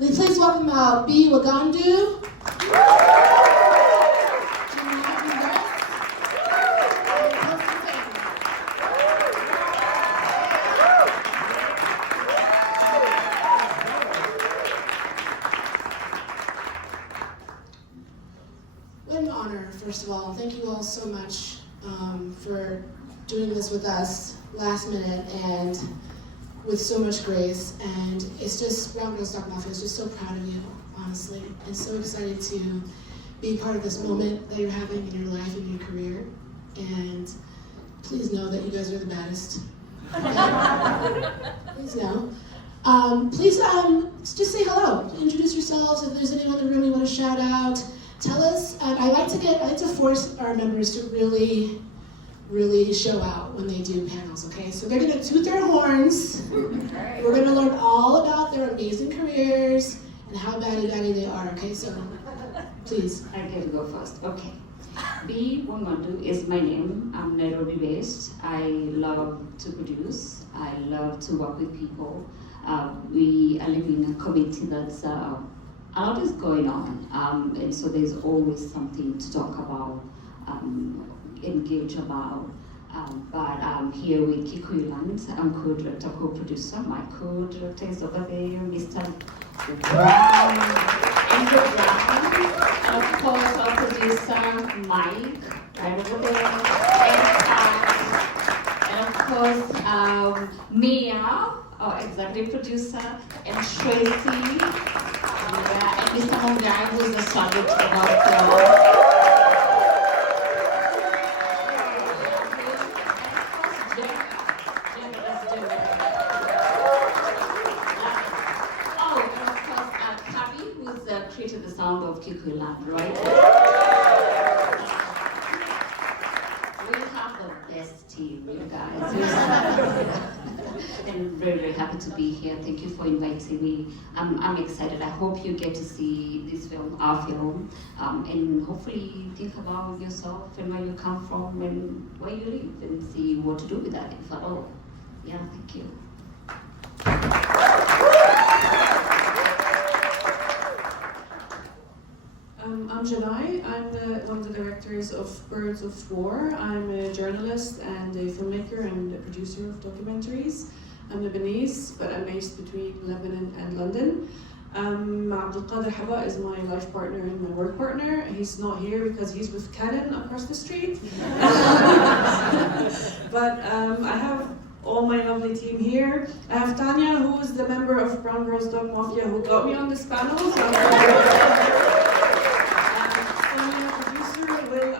Please welcome B. Wagandu. What an honor, first of all. Thank you all so much for doing this with us last minute and with so much grace. And it's just, Brown Girls Talk Mafia is just so proud of you, honestly, and so excited to be part of this moment that you're having in your life and your career. And please know that you guys are the baddest. Please know. Please just say hello. Introduce yourselves. If there's anyone in the room you want to shout out, tell us. I like to force our members to really show out when they do panels, okay? So they're gonna toot their horns. We're gonna learn all about their amazing careers and how baddie they are, okay? So please. I get to go first, okay. B. Wagandu is my name. I'm Nairobi based. I love to produce. I love to work with people. We are living in a community that's a lot is going on, and so there's always something to talk about, engage about. But I'm here with Kikuyu-land. I'm co-director, co-producer. My co-director is over there, Mr. Brown in the ground. And of course, our producer, Mike, right over there. And of course, Mia, our executive producer, and Tracy. And Mr. Mongai, who's the subject of our film. Created the sound of Kikuyu-land, right? We have the best team, you guys. And very, very happy to be here. Thank you for inviting me. I'm excited. I hope you get to see this film, our film, and hopefully think about yourself and where you come from and where you live and see what to do with that, if at all. Yeah, thank you. I'm Janai. I'm one of the directors of Birds of War. I'm a journalist and a filmmaker and a producer of documentaries. I'm Lebanese, but I'm based between Lebanon and London. Abdul Qadir Hawa is my life partner and my work partner. He's not here because he's with Canon across the street. But I have all my lovely team here. I have Tanya, who is the member of Brown Girls Dog Mafia, who got me on this panel. So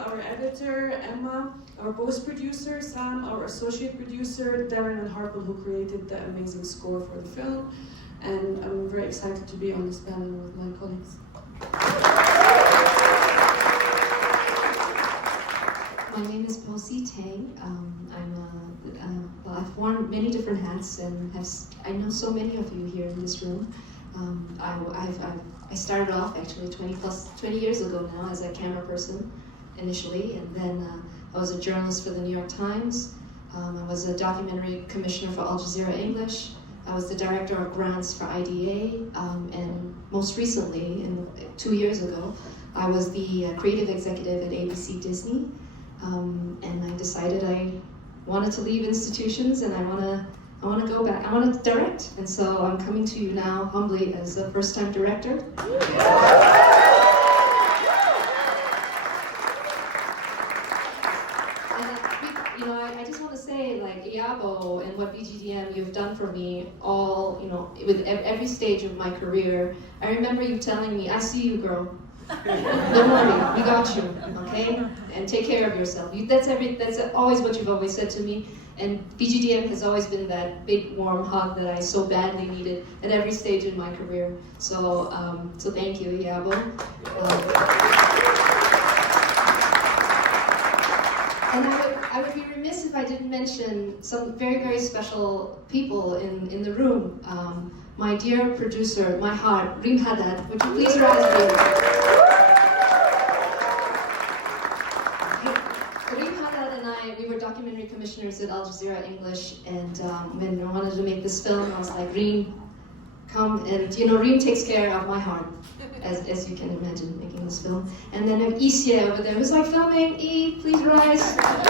our editor, Emma, our post-producer, Sam, our associate producer, Darren and Harple, who created the amazing score for the film. And I'm very excited to be on this panel with my colleagues. My name is Posi Tang. I've worn many different hats and I know so many of you here in this room. I started off actually 20 years ago now as a camera person initially, and then I was a journalist for the New York Times. I was a documentary commissioner for Al Jazeera English. I was the director of grants for IDA, and most recently, 2 years ago, I was the creative executive at ABC Disney, and I decided I wanted to leave institutions and I want to go back. I want to direct, and so I'm coming to you now humbly as a first-time director. I just want to say, like, Iabo and what BGDM you've done for me all, with every stage of my career. I remember you telling me, I see you, girl. Don't worry, we got you, okay? And take care of yourself. That's always what you've always said to me. And BGDM has always been that big warm hug that I so badly needed at every stage in my career. So thank you, Iabo. And I would be remiss if I didn't mention some very, very special people in the room. My dear producer, my heart, Reem Haddad, would you please rise, Reem? Reem Haddad and I, we were documentary commissioners at Al Jazeera English, and when I wanted to make this film, I was like, Reem, come and, you know, Reem takes care of my heart, as you can imagine, making this film. And then I have Isye over there who's like filming. Please rise. I'm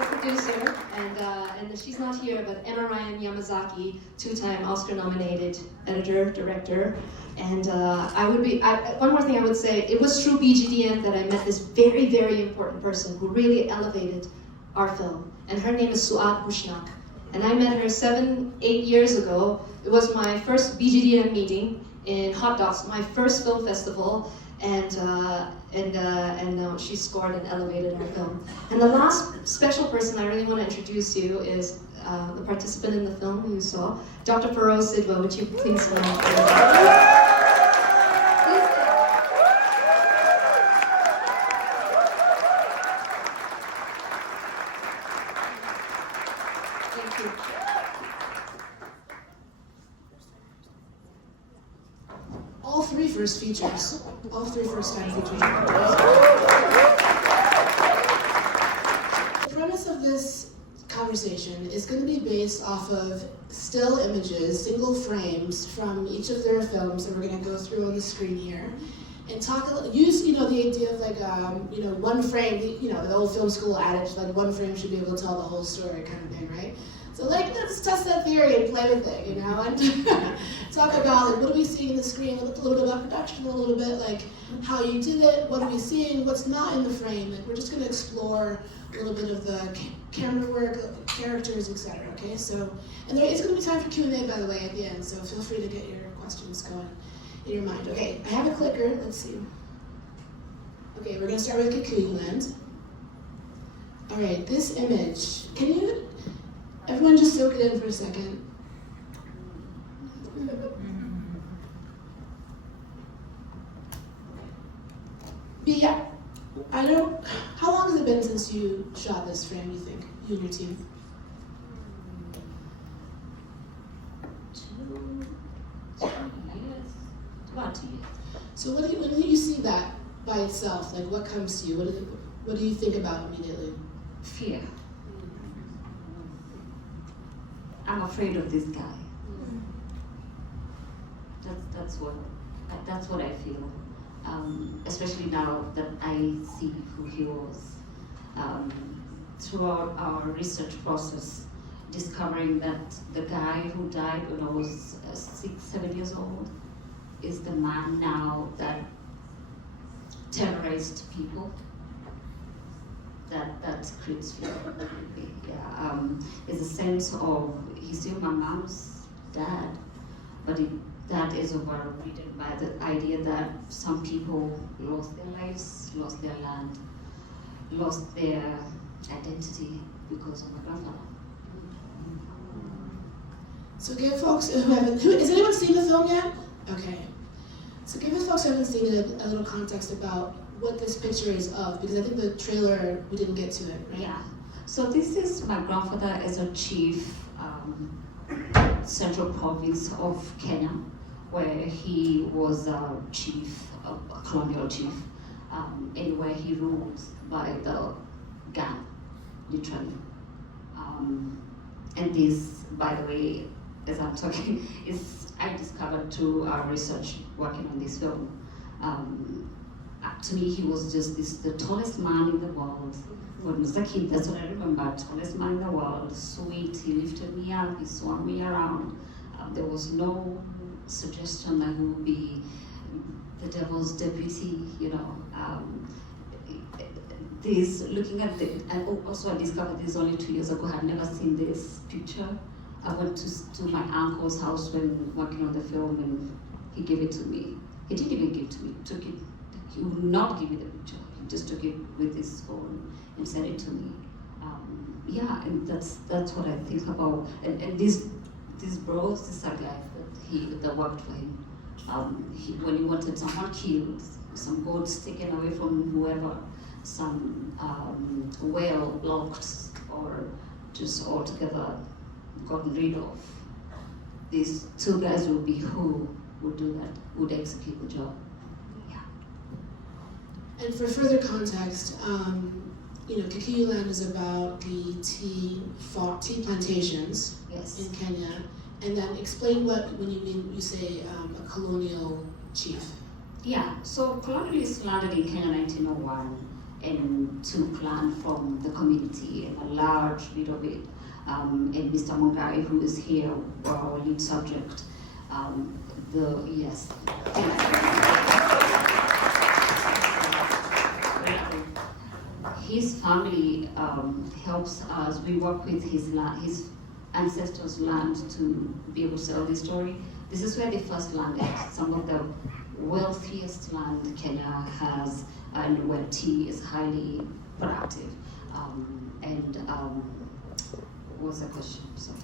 a producer, and she's not here, but Emma Ryan Yamazaki, two-time Oscar-nominated editor, director. And one more thing I would say, it was through BGDM that I met this very, very important person who really elevated our film. And her name is Suad Bushnak. And I met her 7-8 years ago. It was my first BGDM meeting in Hot Dogs, my first film festival. And she scored and elevated our film. And the last special person I really want to introduce you is the participant in the film who you saw, Dr. Feroz Sidwa. Would you please Thank you. All three first features. All three first-time features. The premise of this conversation is going to be based off of still images, single frames from each of their films that we're going to go through on the screen here, and use the idea of like one frame, the old film school adage, like one frame should be able to tell the whole story kind of thing, right? So let's test that theory and play with it, and talk about like what are we seeing in the screen, a little bit about production, a little bit like how you did it, what are we seeing, what's not in the frame. Like we're just going to explore a little bit of the camera work, characters, etc. Okay, so and there is going to be time for Q&A by the way at the end, so feel free to get your questions going in your mind. Okay, I have a clicker. Let's see. Okay, we're going to start with Kikuyu Land. All right, this image. Can you? Everyone just soak it in for a second. Yeah, how long has it been since you shot this frame, you think, you and your team? 2 years. About 2 years. So when you see that by itself, like what comes to you? What do you think about immediately? Fear. I'm afraid of this guy. That's what I feel. Especially now that I see who he was. Throughout our research process, discovering that the guy who died when I was 6-7 years old is the man now that terrorized people. That creates fear. Yeah, it's a sense of he's still my mom's dad, but that is overridden by the idea that some people lost their lives, lost their land, lost their identity because of my grandfather. So give folks who haven't, has anyone seen the film yet? Okay. So give the folks who haven't seen it a little context about what this picture is of, because I think the trailer, we didn't get to it, right? Yeah. So this is my grandfather as a chief, central province of Kenya, where he was a chief, a colonial chief, and where he ruled by the gang, literally. And this, by the way, as I'm talking, I discovered through our research working on this film. To me, he was just the tallest man in the world. When I was a kid, that's what I remember, tallest man in the world, sweet, he lifted me up, he swung me around. There was no suggestion that he would be the devil's deputy, looking at and also I discovered this only 2 years ago. I had never seen this picture. I went to my uncle's house when working on the film, and he gave it to me. He didn't even give it to me, took it. He would not give me the picture. He just took it with his phone and sent it to me. And that's what I think about. And these bros, these are guys that worked for him. When he wanted someone killed, some goats taken away from whoever, some whale locked, or just altogether gotten rid of, these two guys would be who would do that, would execute the job. And for further context, Kikuyu Land is about the tea plantations Yes. in Kenya, And then explain when you say a colonial chief. Yeah, so colonialists landed in Kenya 1901 and took land from the community, and a large bit of it. And Mr. Mungai, who is here, our lead subject, yes. His family helps us. We work with his ancestors' land to be able to tell this story. This is where they first landed. Some of the wealthiest land Kenya has, and where tea is highly productive. What's the question? Sorry.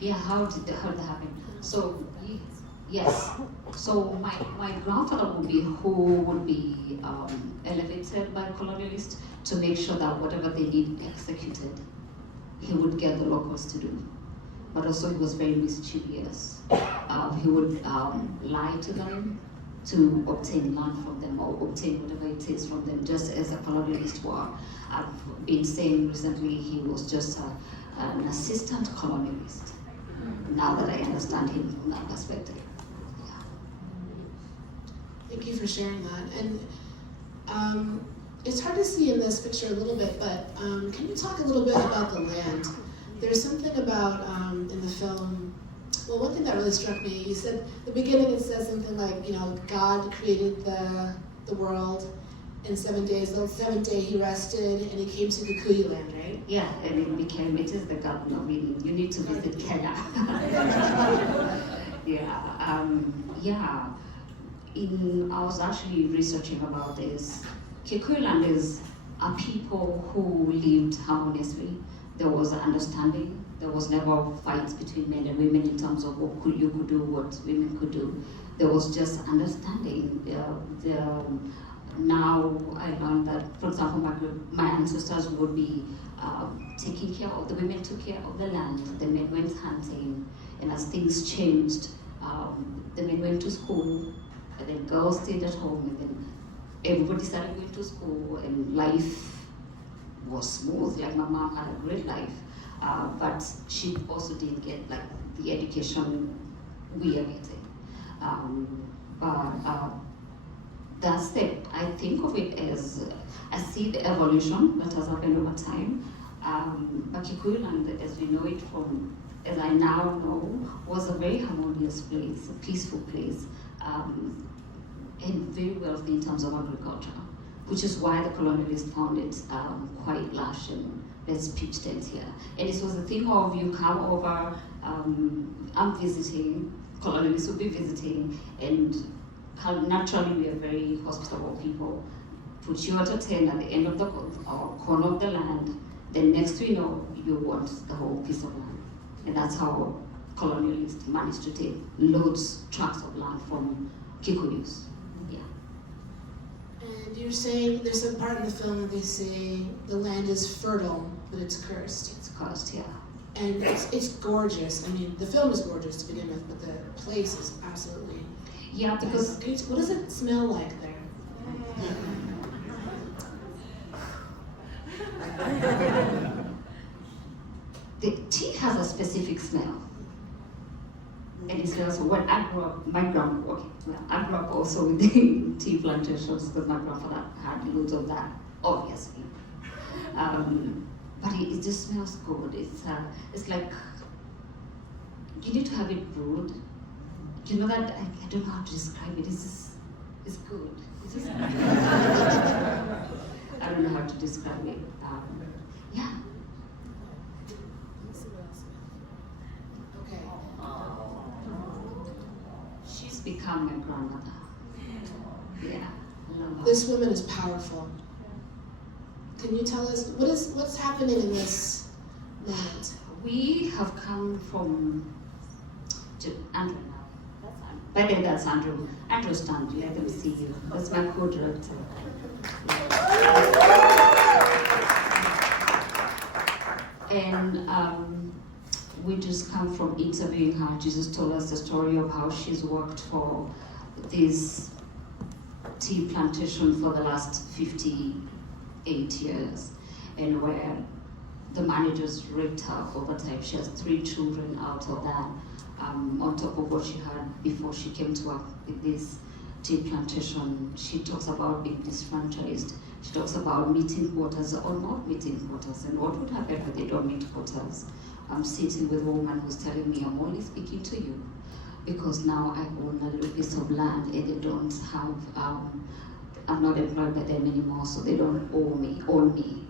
Yeah, how did that happen? So yes. So my grandfather would be elevated by colonialists to make sure that whatever they need executed, he would get the locals to do. But also he was very mischievous. He would lie to them to obtain land from them or obtain whatever it is from them, just as a colonialist were. I've been saying recently he was just an assistant colonialist. Now that I understand him from that perspective. Yeah. Thank you for sharing that. And it's hard to see in this picture a little bit, but can you talk a little bit about the land? There's something about in the film. Well, one thing that really struck me, you said at the beginning it says something like, God created the world in 7 days. The seventh day he rested and he came to the Kikuyu land, right? Yeah, and it is the Garden of Eden. You need to visit Kenya. Yeah. I was actually researching about this. Kikuyu land is a people who lived harmoniously. There was now There was never fights between men and women in terms of what you could do, what women could do. There was just understanding. Now I learned that, for example, my ancestors would be taking care of, the women took care of the land, the men went hunting, and as things changed, the men went to school, and then girls stayed at home, and then everybody started going to school, and life was smooth. Like my mom had a great life. But she also didn't get the education we are getting. That's it. I think of it as, I see the evolution that has happened over time. But Kikuyu land, as we know it from, as I now know, was a very harmonious place, a peaceful place, and very wealthy in terms of agriculture, which is why the colonialists found it quite lush and let's pitch tent here. And it was a thing of you come over, I'm visiting, colonialists will be visiting, and naturally we are very hospitable people. Put you at a tent at the end of the corner of the land, then next thing you know, you want the whole piece of land. And that's how colonialists managed to take tracts of land from Kikuyus. Yeah. And you're saying there's some part in the film where they say the land is fertile, but it's cursed. It's cursed, yeah. And it's gorgeous. I mean, the film is gorgeous to begin with, but the place is absolutely. Yeah, because What does it smell like there? the tea has a specific smell. And it smells, when I grew up, I grew up also with the tea plantations because my grandfather had loads of that, obviously. But it just smells good. It's like, you need to have it brewed. You know that, I don't know how to describe it, it's good. It's just, I don't know how to describe it. Yeah. Okay. She's become my grandmother. Yeah, I love her. This woman is powerful. Can you tell us what's happening in this moment? We have come from Andrew now. By the way, that's Andrew. Andrew stand, let them see you. That's my co-director. And we just come from interviewing her. Jesus told us the story of how she's worked for this tea plantation for the last 58 years, and where the managers raped her over time. She has 3 children out of that, on top of what she had before she came to work with this tea plantation. She talks about being disfranchised. She talks about meeting quotas or not meeting quotas, and what would happen if they don't meet quotas. I'm sitting with a woman who's telling me, I'm only speaking to you because now I own a little piece of land and they don't have, I'm not employed by them anymore, so they don't own me.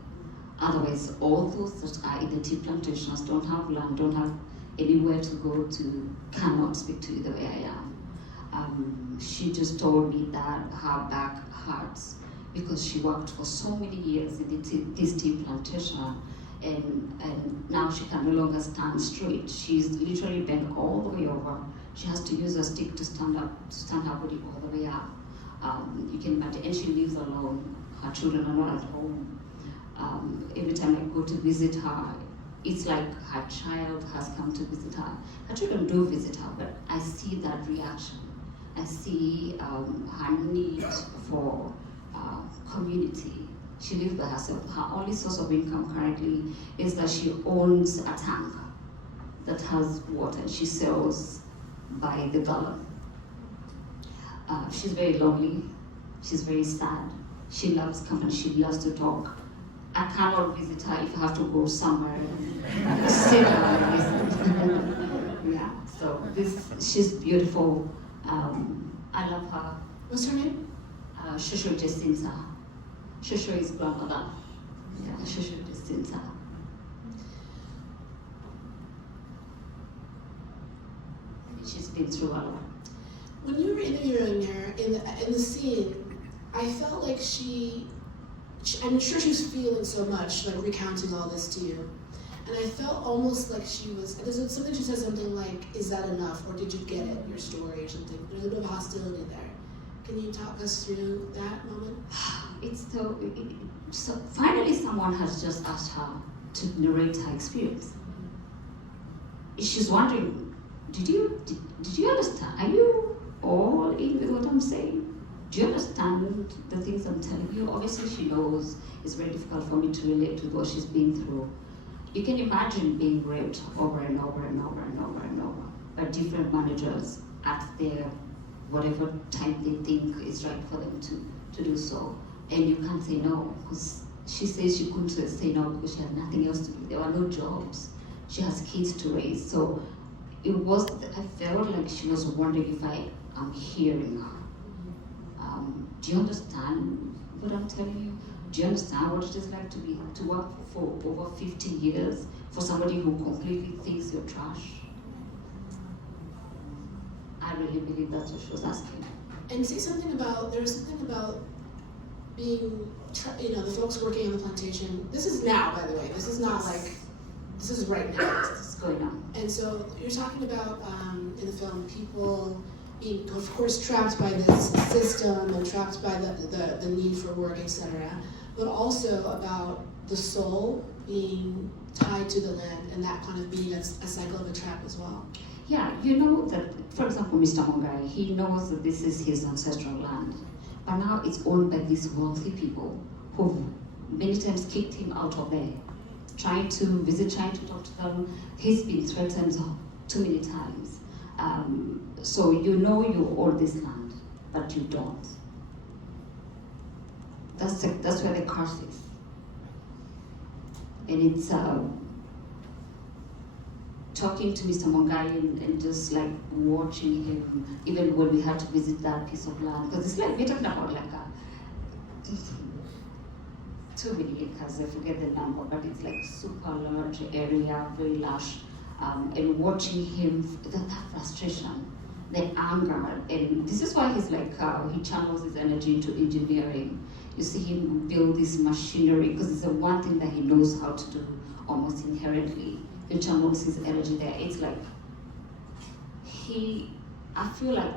Otherwise, all those that are in the tea plantations don't have land, don't have anywhere to go to, cannot speak to you the way I am. She just told me that her back hurts because she worked for so many years in this tea plantation, and now she can no longer stand straight. She's literally bent all the way over. She has to use a stick to stand up, to stand her body all the way up. You can imagine, and she lives alone. Her children are not at home. Every time I go to visit her, it's like her child has come to visit her. Her children do visit her, but I see that reaction. I see her need for community. She lives by herself. Her only source of income currently is that she owns a tank that has water, and she sells by the gallon. She's very lonely. She's very sad. She loves company. She loves to talk. I cannot visit her if I have to go somewhere and sit down and listen. Yeah, so she's beautiful. I love her. What's her name? Shusho Jacinta. Shusho is grandmother. Yeah, Shusho Jacinta. She's been through a lot. When you were interviewing her in the scene, I felt like I'm sure she was feeling so much, like recounting all this to you. And I felt almost like there's something she said something like, is that enough? Or did you get it, your story or something? There's a bit of hostility there. Can you talk us through that moment? So finally someone has just asked her to narrate her experience. She's wondering, did you understand? Are you all in with what I'm saying? Do you understand the things I'm telling you? Obviously she knows it's very difficult for me to relate with what she's been through. You can imagine being raped over and over and over and over and over by different managers at their whatever time they think is right for them to do so. And you can't say no, because she says she couldn't say no because she had nothing else to do. There were no jobs. She has kids to raise. So I felt like she was wondering if I am hearing her. Do you understand what I'm telling you? Do you understand what it is like to work for over 50 years for somebody who completely thinks you're trash? I really believe that's what she was asking. And say something about, there was something about being, the folks working on the plantation. This is now, by the way. This is not like, this is right now. This is going on. And so you're talking about, in the film, people being, of course, trapped by this system and trapped by the need for work, etc., but also about the soul being tied to the land and that kind of being a cycle of a trap as well. Yeah, you know that, for example, Mr. Mongai, he knows that this is his ancestral land, but now it's owned by these wealthy people who many times kicked him out of there, trying to visit, trying to talk to them. He's been threatened too many times. So you know you own this land, but you don't. That's where the curse is. And it's talking to Mr. Mongai and just like watching him, even when we had to visit that piece of land, because it's like, we're talking about like too many acres, I forget the number, but it's like super large area, very lush. And watching him, that frustration, the anger, and this is why he's like, he channels his energy into engineering. You see him build this machinery, because it's the one thing that he knows how to do almost inherently. He channels his energy there. It's like, I feel like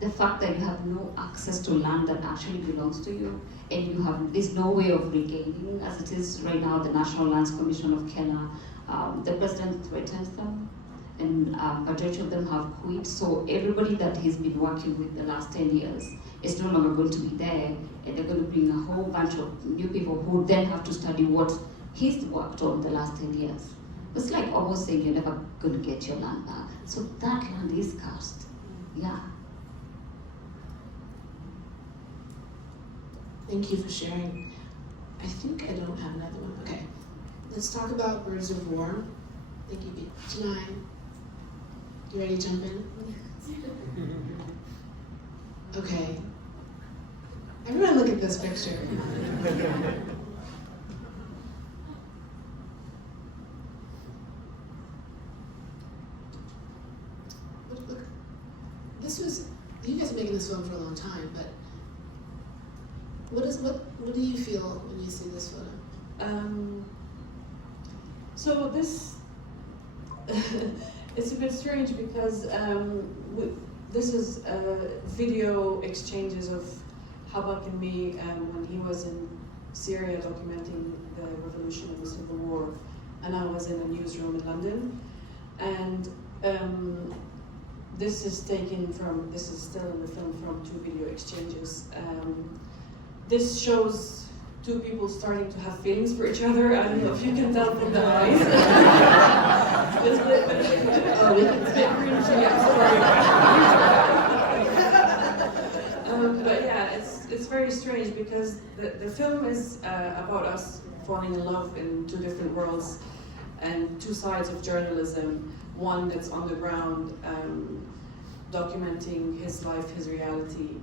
the fact that you have no access to land that actually belongs to you, and there's no way of regaining, as it is right now, the National Lands Commission of Kenya, the president threatens them, and majority of them have quit. So everybody that he's been working with the last 10 years is no longer going to be there, and they're going to bring a whole bunch of new people who then have to study what he's worked on the last 10 years. It's like almost saying you're never going to get your land back. So that land is cursed. Yeah. Thank you for sharing. I think I don't have another one. Okay. Let's talk about Birds of War. Thank you, Janai. You ready to jump in? Okay. Everyone look at this picture. Look, this was, you guys have been making this film for a long time, but what do you feel when you see this photo? So this, it's a bit strange because this is video exchanges of Habak and me when he was in Syria documenting the revolution and the civil war, and I was in a newsroom in London. And this is still in the film from 2 video exchanges. This shows 2 people starting to have feelings for each other. I don't know if you can tell from the eyes. It's a bit cringy, I'm sorry. But yeah, it's very strange because the film is about us falling in love in 2 different worlds and 2 sides of journalism. One that's on the ground, documenting his life, his reality,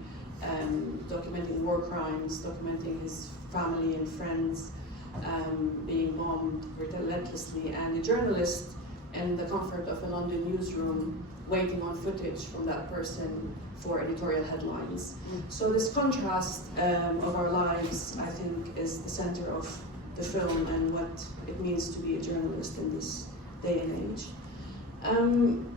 documenting war crimes, documenting his family and friends being bombed relentlessly, and the journalist in the comfort of a London newsroom waiting on footage from that person for editorial headlines. So this contrast of our lives, I think, is the center of the film and what it means to be a journalist in this day and age.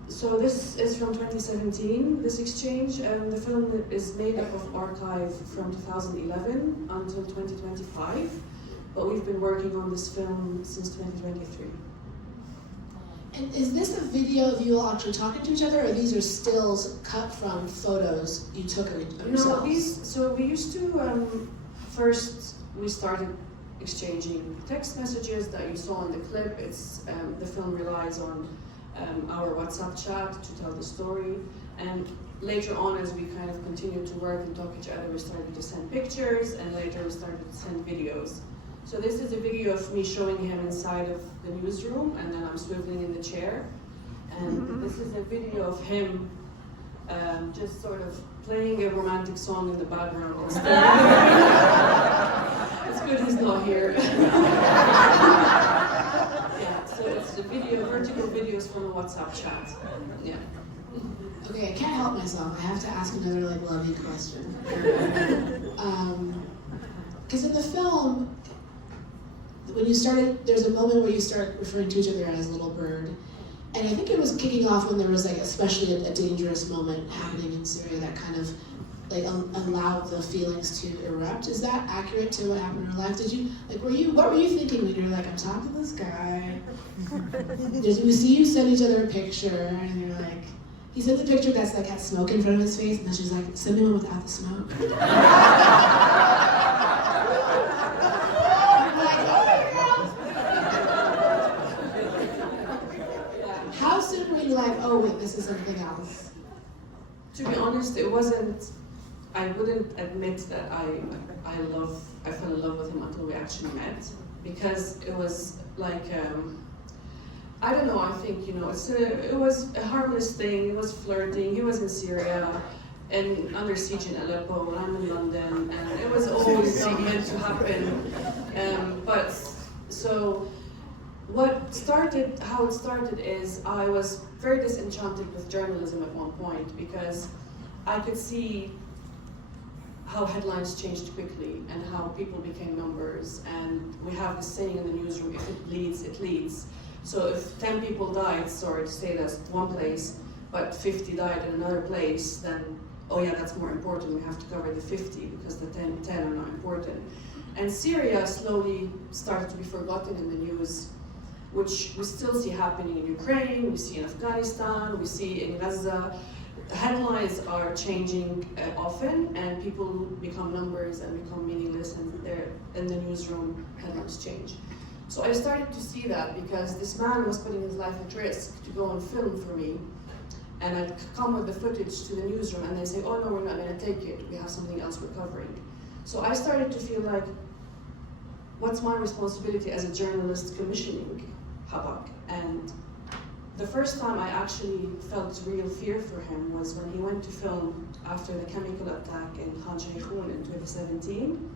So this is from 2017, this exchange. The film is made up of archive from 2011 until 2025, but we've been working on this film since 2023. And is this a video of you all actually talking to each other, or these are stills cut from photos you took of yourselves? No, we used to, first we started exchanging text messages that you saw in the clip. It's the film relies on our WhatsApp chat to tell the story, and later on, as we kind of continued to work and talk to each other, we started to send pictures, and later we started to send videos. So this is a video of me showing him inside of the newsroom, and then I'm swiveling in the chair, and this is a video of him just sort of playing a romantic song in the background instead. It's good he's not here. So it's the vertical videos from a WhatsApp chat. Yeah. Okay, I can't help myself. I have to ask another lovey question. Because in the film, when you started, there's a moment where you start referring to each other as little bird, and I think it was kicking off when there was especially a dangerous moment happening in Syria that kind of allowed the feelings to erupt. Is that accurate to what happened in your life? Did you what were you thinking when you're like, I'm talking to this guy? We see you send each other a picture, and you're like, he sends a picture that's got smoke in front of his face, and then she's like, send me one without the smoke. How soon were you like, oh wait, this is something else? To be honest, it wasn't. I wouldn't admit that I fell in love with him until we actually met, because it was like I don't know. I think it was a harmless thing. It was flirting. He was in Syria and under siege in Aleppo, and I'm in London, and it was always not meant to happen. But so how it started is I was very disenchanted with journalism at one point, because I could see how headlines changed quickly and how people became numbers. And we have this saying in the newsroom, if it bleeds, it leads. So if 10 people died, sorry to say that's one place, but 50 died in another place, then, oh yeah, that's more important. We have to cover the 50 because the 10 are not important. And Syria slowly started to be forgotten in the news, which we still see happening in Ukraine, we see in Afghanistan, we see in Gaza. Headlines are changing often, and people become numbers and become meaningless, and they're in the newsroom, headlines change. So I started to see that because this man was putting his life at risk to go and film for me. And I'd come with the footage to the newsroom and they say, oh no, we're not gonna take it, we have something else we're covering. So I started to feel like, what's my responsibility as a journalist commissioning Habak? And the first time I actually felt real fear for him was when he went to film after the chemical attack in Khan Sheikhoun in 2017.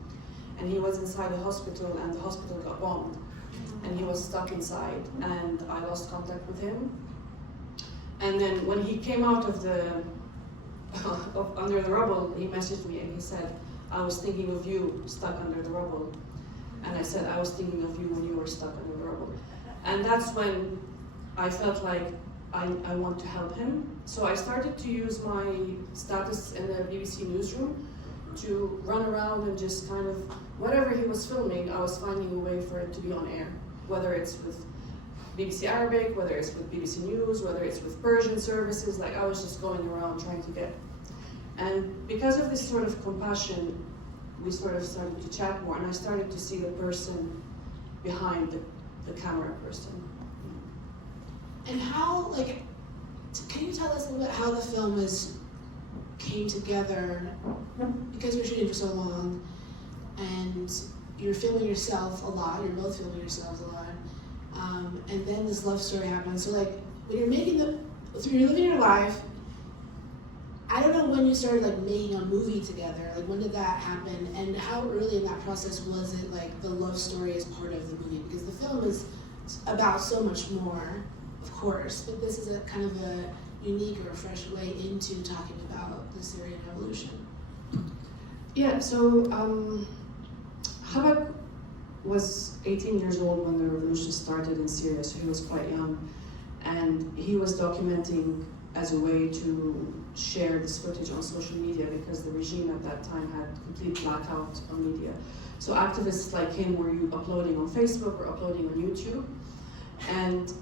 And he was inside the hospital and the hospital got bombed. And he was stuck inside and I lost contact with him. And then when he came out of the, under the rubble, he messaged me and he said, I was thinking of you stuck under the rubble. And I said, I was thinking of you when you were stuck under the rubble. And that's when I felt like I want to help him. So I started to use my status in the BBC newsroom to run around and just kind of, whatever he was filming, I was finding a way for it to be on air. Whether it's with BBC Arabic, whether it's with BBC News, whether it's with Persian services, like I was just going around trying to get. And because of this sort of compassion, we sort of started to chat more and I started to see the person behind the camera person. And how, like, can you tell us a little bit how the film came together? Because you're shooting for so long, and you're filming yourself a lot, you're both filming yourselves a lot, and then this love story happens. So like, when you're making you're living your life, I don't know when you started like making a movie together, like when did that happen, and how early in that process was it like the love story is part of the movie? Because the film is about so much more, of course, but this is a kind of a unique or a fresh way into talking about the Syrian revolution. Yeah, so Habak was 18 years old when the revolution started in Syria, so he was quite young. And he was documenting as a way to share this footage on social media because the regime at that time had complete blackout on media. So activists like him were uploading on Facebook or uploading on YouTube. And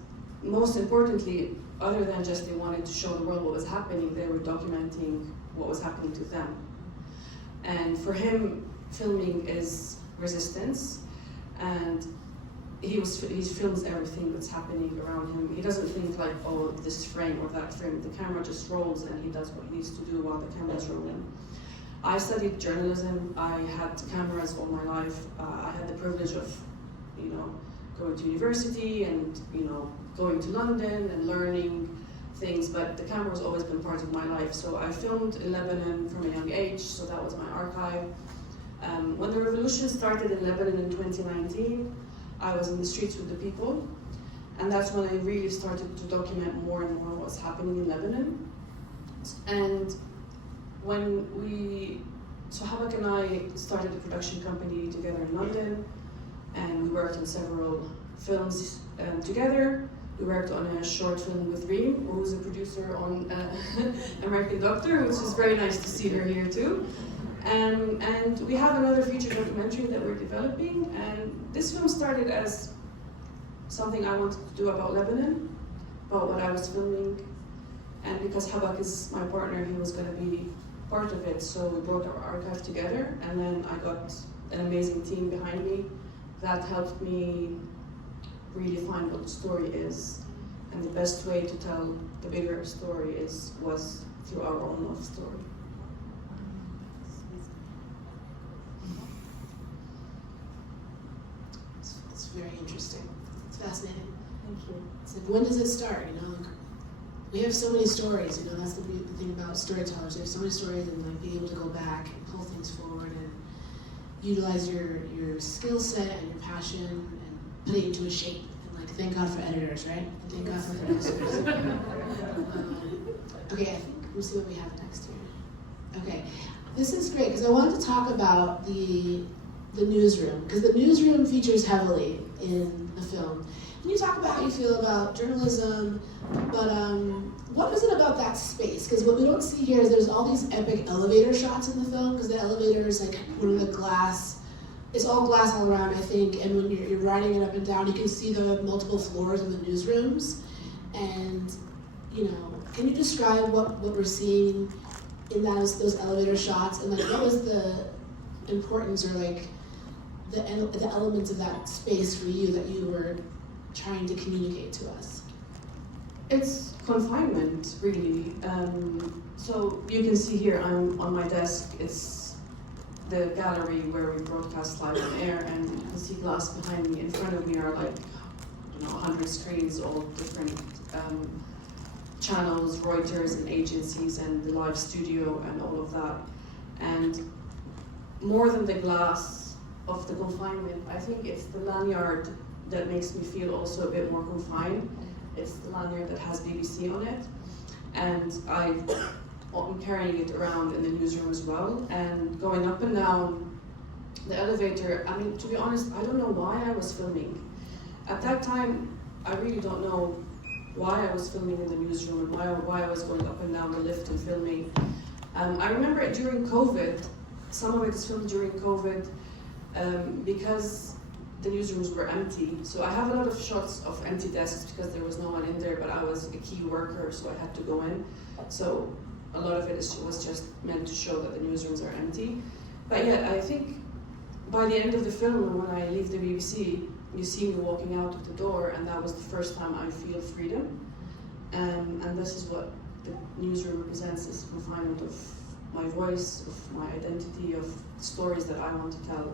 most importantly, other than just they wanted to show the world what was happening, they were documenting what was happening to them. And for him, filming is resistance, and he films everything that's happening around him. He doesn't think like, oh, this frame or that frame. The camera just rolls and he does what he needs to do while the camera's rolling. I studied journalism. I had cameras all my life. I had the privilege of, going to university and, going to London and learning things, but the camera's always been part of my life. So I filmed in Lebanon from a young age, so that was my archive. When the revolution started in Lebanon in 2019, I was in the streets with the people, and that's when I really started to document more and more what's happening in Lebanon. And so Habak and I started a production company together in London, and we worked on several films together. We worked on a short film with Reem, who's a producer on American Doctor, which is very nice to see her here too. And we have another feature documentary that we're developing, and this film started as something I wanted to do about Lebanon, about what I was filming, and because Habak is my partner, he was going to be part of it, so we brought our archive together, and then I got an amazing team behind me that helped me really find what the story is, and the best way to tell the bigger story was through our own love story. It's very interesting. It's fascinating. Thank you. It's like, when does it start? Like, we have so many stories. That's the thing about storytellers. We have so many stories, and like being able to go back and pull things forward and utilize your skill set and your passion and put it into a shape. And like, thank God for editors, right? And thank God for producers. Okay, I think we'll see what we have next here. Okay, this is great because I wanted to talk about the newsroom, because the newsroom features heavily in the film. Can you talk about how you feel about journalism, but what is it about that space? Because what we don't see here is there's all these epic elevator shots in the film, because the elevator is like one of the glass, it's all glass all around, I think, and when you're riding it up and down, you can see the multiple floors of the newsrooms, and can you describe what we're seeing in those elevator shots, and like what was the importance or like the elements of that space for you that you were trying to communicate to us? It's confinement, really. So you can see here, I'm on my desk. It's the gallery where we broadcast live on air, and you can see glass behind me. In front of me are like, 100 screens, all different channels, Reuters and agencies, and the live studio and all of that. And more than the glass of the confinement, I think it's the lanyard that makes me feel also a bit more confined. It's the lanyard that has BBC on it, and I'm carrying it around in the newsroom as well, and going up and down the elevator. I mean, to be honest, I don't know why I was filming. At that time, I really don't know why I was filming in the newsroom and why I was going up and down the lift and filming. I remember it during COVID. Some of it is filmed during COVID because the newsrooms were empty. So I have a lot of shots of empty desks because there was no one in there, but I was a key worker, so I had to go in. So a lot of it was just meant to show that the newsrooms are empty. But yeah, I think by the end of the film, when I leave the BBC, you see me walking out of the door, and that was the first time I feel freedom. And this is what the newsroom represents, is confinement of my voice, of my identity, of stories that I want to tell.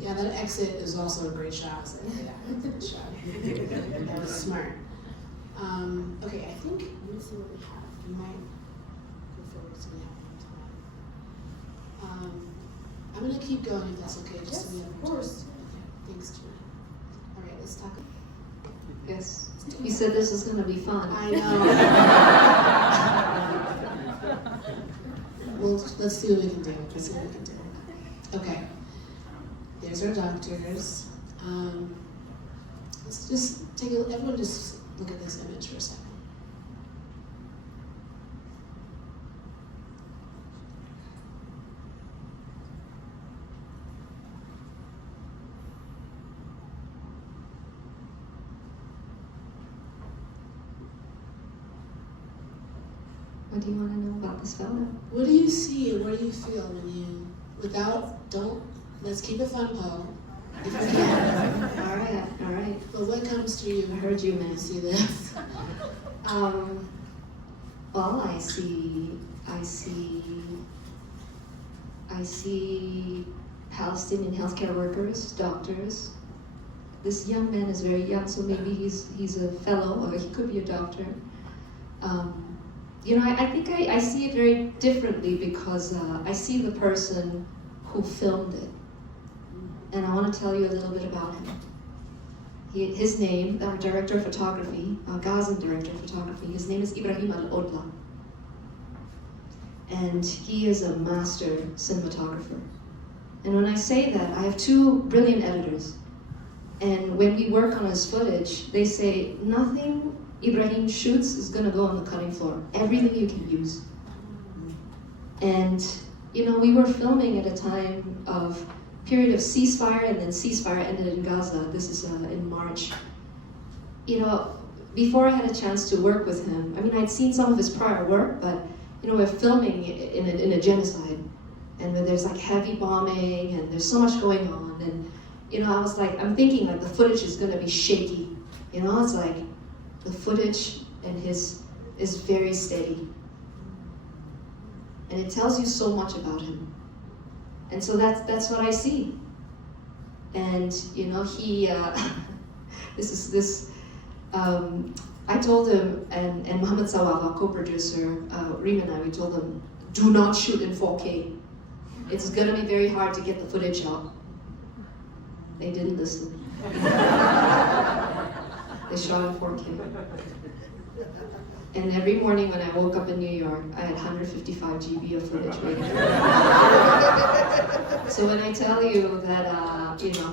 Yeah, that exit is also a great shot. I was like, yeah, good shot. That was smart. Okay, I think, let me see what we have. We might go forward so we have more time. I'm going to keep going if that's okay, just so we have more time. Of course. Okay, thanks, Joanna. All right, let's talk. Yes. You said this was going to be fun. I know. Well, let's see what we can do. Let's see what we can do. Okay. There's our doctors. Let's just everyone just look at this image for a second. What do you want to know about this photo? What do you see and what do you feel when you, let's keep it fun, Paul. If you can. All right. But what comes to you? I heard you, when man. you see this? Well, I see Palestinian healthcare workers, doctors. This young man is very young, so maybe he's a fellow, or he could be a doctor. I think I see it very differently because I see the person who filmed it. And I want to tell you a little bit about him. His name, our director of photography, Gazan director of photography, his name is Ibrahim Al-Odla. And he is a master cinematographer. And when I say that, I have two brilliant editors. And when we work on his footage, they say, nothing Ibrahim shoots is going to go on the cutting floor. Everything you can use. And, we were filming at a time of period of ceasefire, and then ceasefire ended in Gaza. This is in March. Before I had a chance to work with him, I'd seen some of his prior work, but, we're filming in a genocide. And where there's like heavy bombing, and there's so much going on. And, I was like, I'm thinking like the footage is going to be shaky. It's like the footage and his is very steady. And it tells you so much about him. And so that's what I see. And he I told him, and Mohammed Sawab, our co-producer, Reem and I, we told him, do not shoot in 4K. It's gonna be very hard to get the footage out. They didn't listen. They shot in 4K. And every morning when I woke up in New York, I had 155 GB of footage waiting. So when I tell you that,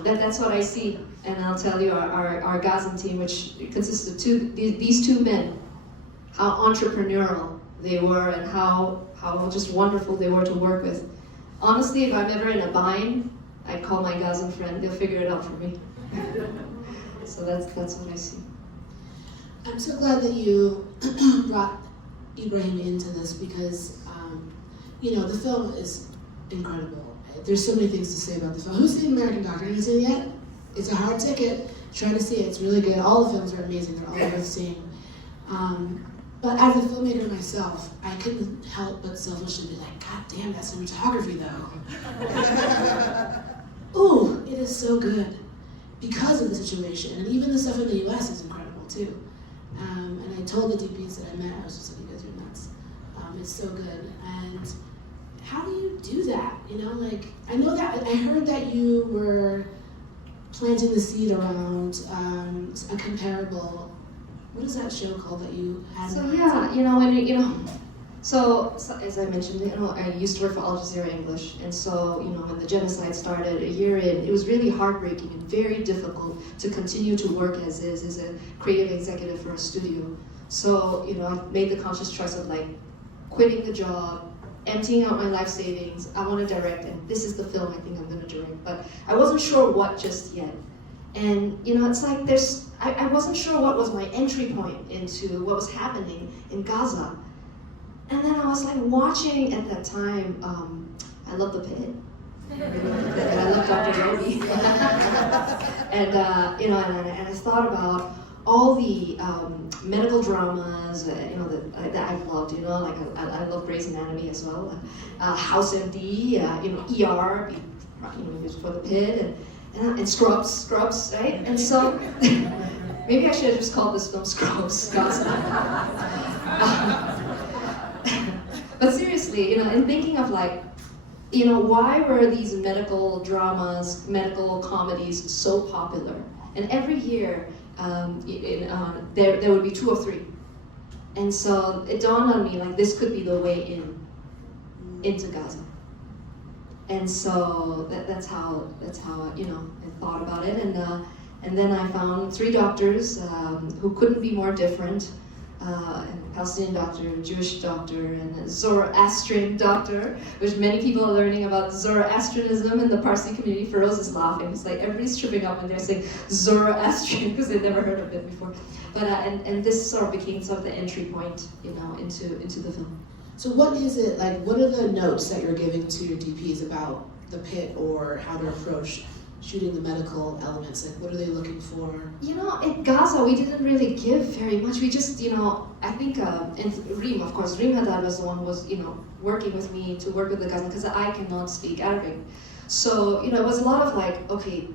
that's what I see, and I'll tell you our Gazan team, which consists of these two men, how entrepreneurial they were and how just wonderful they were to work with. Honestly, if I'm ever in a bind, I'd call my Gazan friend. They'll figure it out for me. So that's what I see. I'm so glad that you brought Ibrahim into this because, the film is incredible there's so many things to say about the film. Who's seen American Doctor? Anyone seen it yet? It's a hard ticket. Try to see it. It's really good. All the films are amazing. They're all worth seeing. But as a filmmaker myself, I couldn't help but selfishly be like, God damn, that cinematography though. Ooh, it is so good because of the situation. And even the stuff in the US is incredible too. And I told the DPs that I met, I was just like, you guys are nuts. It's so good. And how do you do that? You know, like, I know that, I heard that you were planting the seed around a comparable, what is that show called that you had? So yeah, so as I mentioned, I used to work for Al Jazeera English, and so when the genocide started a year in, it was really heartbreaking and very difficult to continue to work as a creative executive for a studio. So I made the conscious choice of like quitting the job, emptying out my life savings. I want to direct, and this is the film I think I'm going to direct. But I wasn't sure what just yet. And it's like I wasn't sure what was my entry point into what was happening in Gaza. And then I was like watching at that time, I love The Pit. And I love Dr. Roby. And and I thought about all the medical dramas, that I've loved. Like I love Grey's Anatomy as well. House MD, ER, for The Pit, and Scrubs, right? And so maybe I should have just called this film Scrubs. But seriously, in thinking of like, why were these medical dramas, medical comedies so popular? And every year, there would be 2 or 3. And so it dawned on me like this could be the way into Gaza. And so that's how I thought about it. And then I found 3 doctors who couldn't be more different. A Palestinian doctor, a Jewish doctor, and a Zoroastrian doctor, which many people are learning about Zoroastrianism in the Parsi community. Feroz is laughing. It's like everybody's tripping up when they're saying Zoroastrian because they've never heard of it before. But and this sort of became sort of the entry point, into the film. So what is it, like, what are the notes that you're giving to your DPs about The Pit or how to approach shooting the medical elements? Like, what are they looking for? In Gaza, we didn't really give very much. We just, I think, and Reem, of course, Reem Haddad was the one who was, working with me to work with the Gazan, because I cannot speak Arabic. So, it was a lot of like, okay,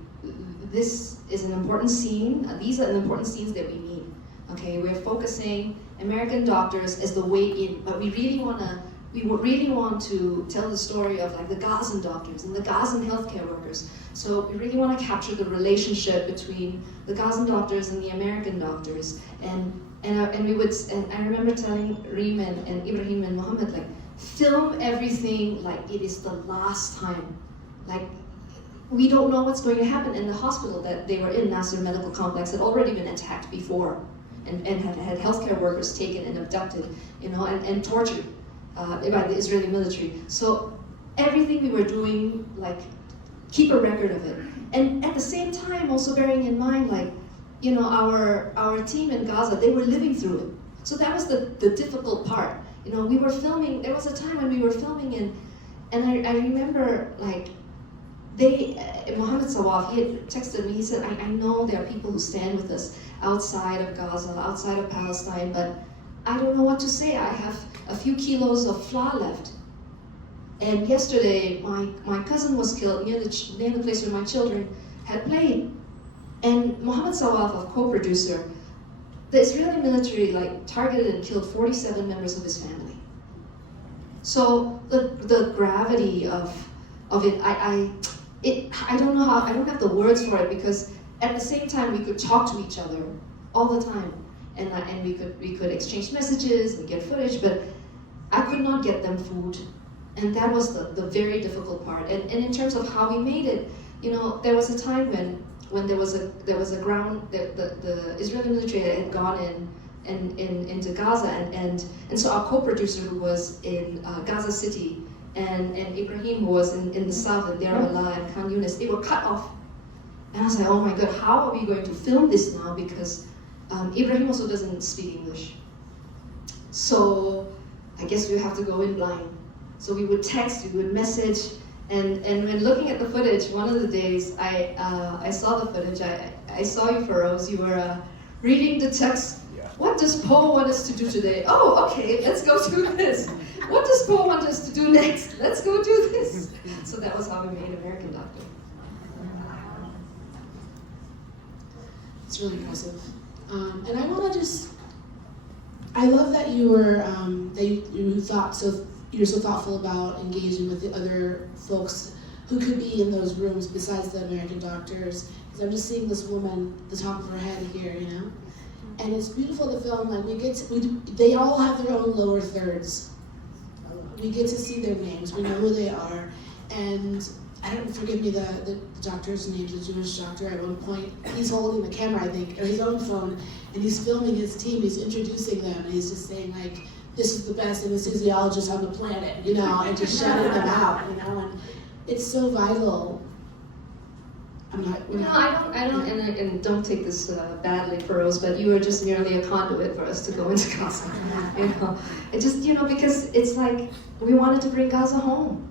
this is an important scene. These are the important scenes that we need. Okay, we're focusing American doctors as the way in, but we really want to tell the story of like the Gazan doctors and the Gazan healthcare workers. So we really want to capture the relationship between the Gazan doctors and the American doctors. And I remember telling Reem and Ibrahim and Mohammed, like, film everything like it is the last time. Like, we don't know what's going to happen. In the hospital that they were in, Nasser Medical Complex, had already been attacked before and had healthcare workers taken and abducted, and tortured by the Israeli military. So everything we were doing, like, keep a record of it. And at the same time, also bearing in mind, like, our team in Gaza, they were living through it. So that was the difficult part. We were filming, there was a time when we were filming and I remember, like, Mohammed Sawaf, he had texted me, he said, I know there are people who stand with us outside of Gaza, outside of Palestine, but I don't know what to say. I have a few kilos of flour left. And yesterday, my cousin was killed near the place where my children had played. And Mohammed Sawaf, a co-producer, the Israeli military targeted and killed 47 members of his family. So the gravity of it, I don't know how, I don't have the words for it, because at the same time we could talk to each other all the time, and we could exchange messages and get footage, but I could not get them food, and that was the very difficult part. And in terms of how we made it, there was a time when there was a ground, the Israeli military had gone into Gaza, and so our co-producer, who was in Gaza City, and Ibrahim, who was in the south, in Deir al-Balah and Khan Yunis, they were cut off. And I was like, oh my God, how are we going to film this now? Because Ibrahim also doesn't speak English. So I guess we have to go in blind. So we would text, we would message, And when looking at the footage, one of the days I saw the footage. I saw you, Feroz. You were reading the text. Yeah. What does Poe want us to do today? Oh, okay, let's go do this. What does Poe want us to do next? Let's go do this. So that was how we made American Doctor. It's really impressive. And I want to I love that you were, you're so thoughtful about engaging with the other folks who could be in those rooms besides the American doctors. Because I'm just seeing this woman, the top of her head here, you know? And it's beautiful to film, like they all have their own lower thirds. We get to see their names, we know who they are, and I don't, forgive me, the doctor's name, the Jewish doctor, at one point, he's holding the camera, I think, or his own phone, and he's filming his team, he's introducing them, and he's just saying, like, this is the best anesthesiologist on the planet, you know, and just shouting them out, you know, and it's so vital. I don't, and don't take this badly, Feroz, but you were just merely a conduit for us to go into Gaza, you know. It just, you know, because it's like, we wanted to bring Gaza home.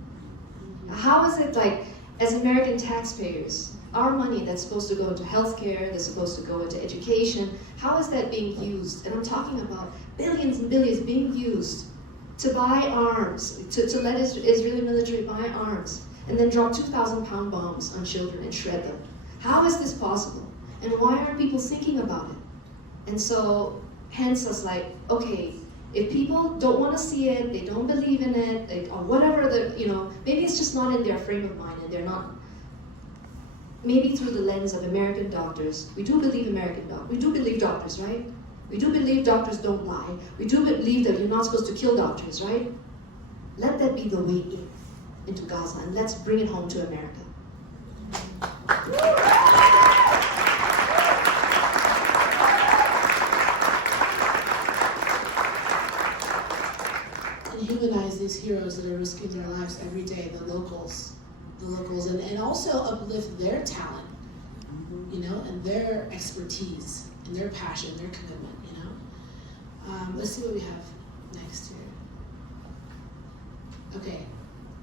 How is it like, as American taxpayers, our money that's supposed to go into healthcare, that's supposed to go into education, how is that being used? And I'm talking about billions and billions being used to buy arms, to let Israeli military buy arms, and then drop 2,000-pound bombs on children and shred them. How is this possible? And why aren't people thinking about it? And so, hence us like, okay, if people don't want to see it, they don't believe in it, or whatever you know, maybe it's just not in their frame of mind and they're not, maybe through the lens of American doctors. We do believe we do believe doctors, right? We do believe doctors don't lie. We do believe that you're not supposed to kill doctors, right? Let that be the way into Gaza, and let's bring it home to America. And humanize these heroes that are risking their lives every day, the locals, and also uplift their talent, you know, and their expertise, and their passion, their commitment, you know. Let's see what we have next here. Okay,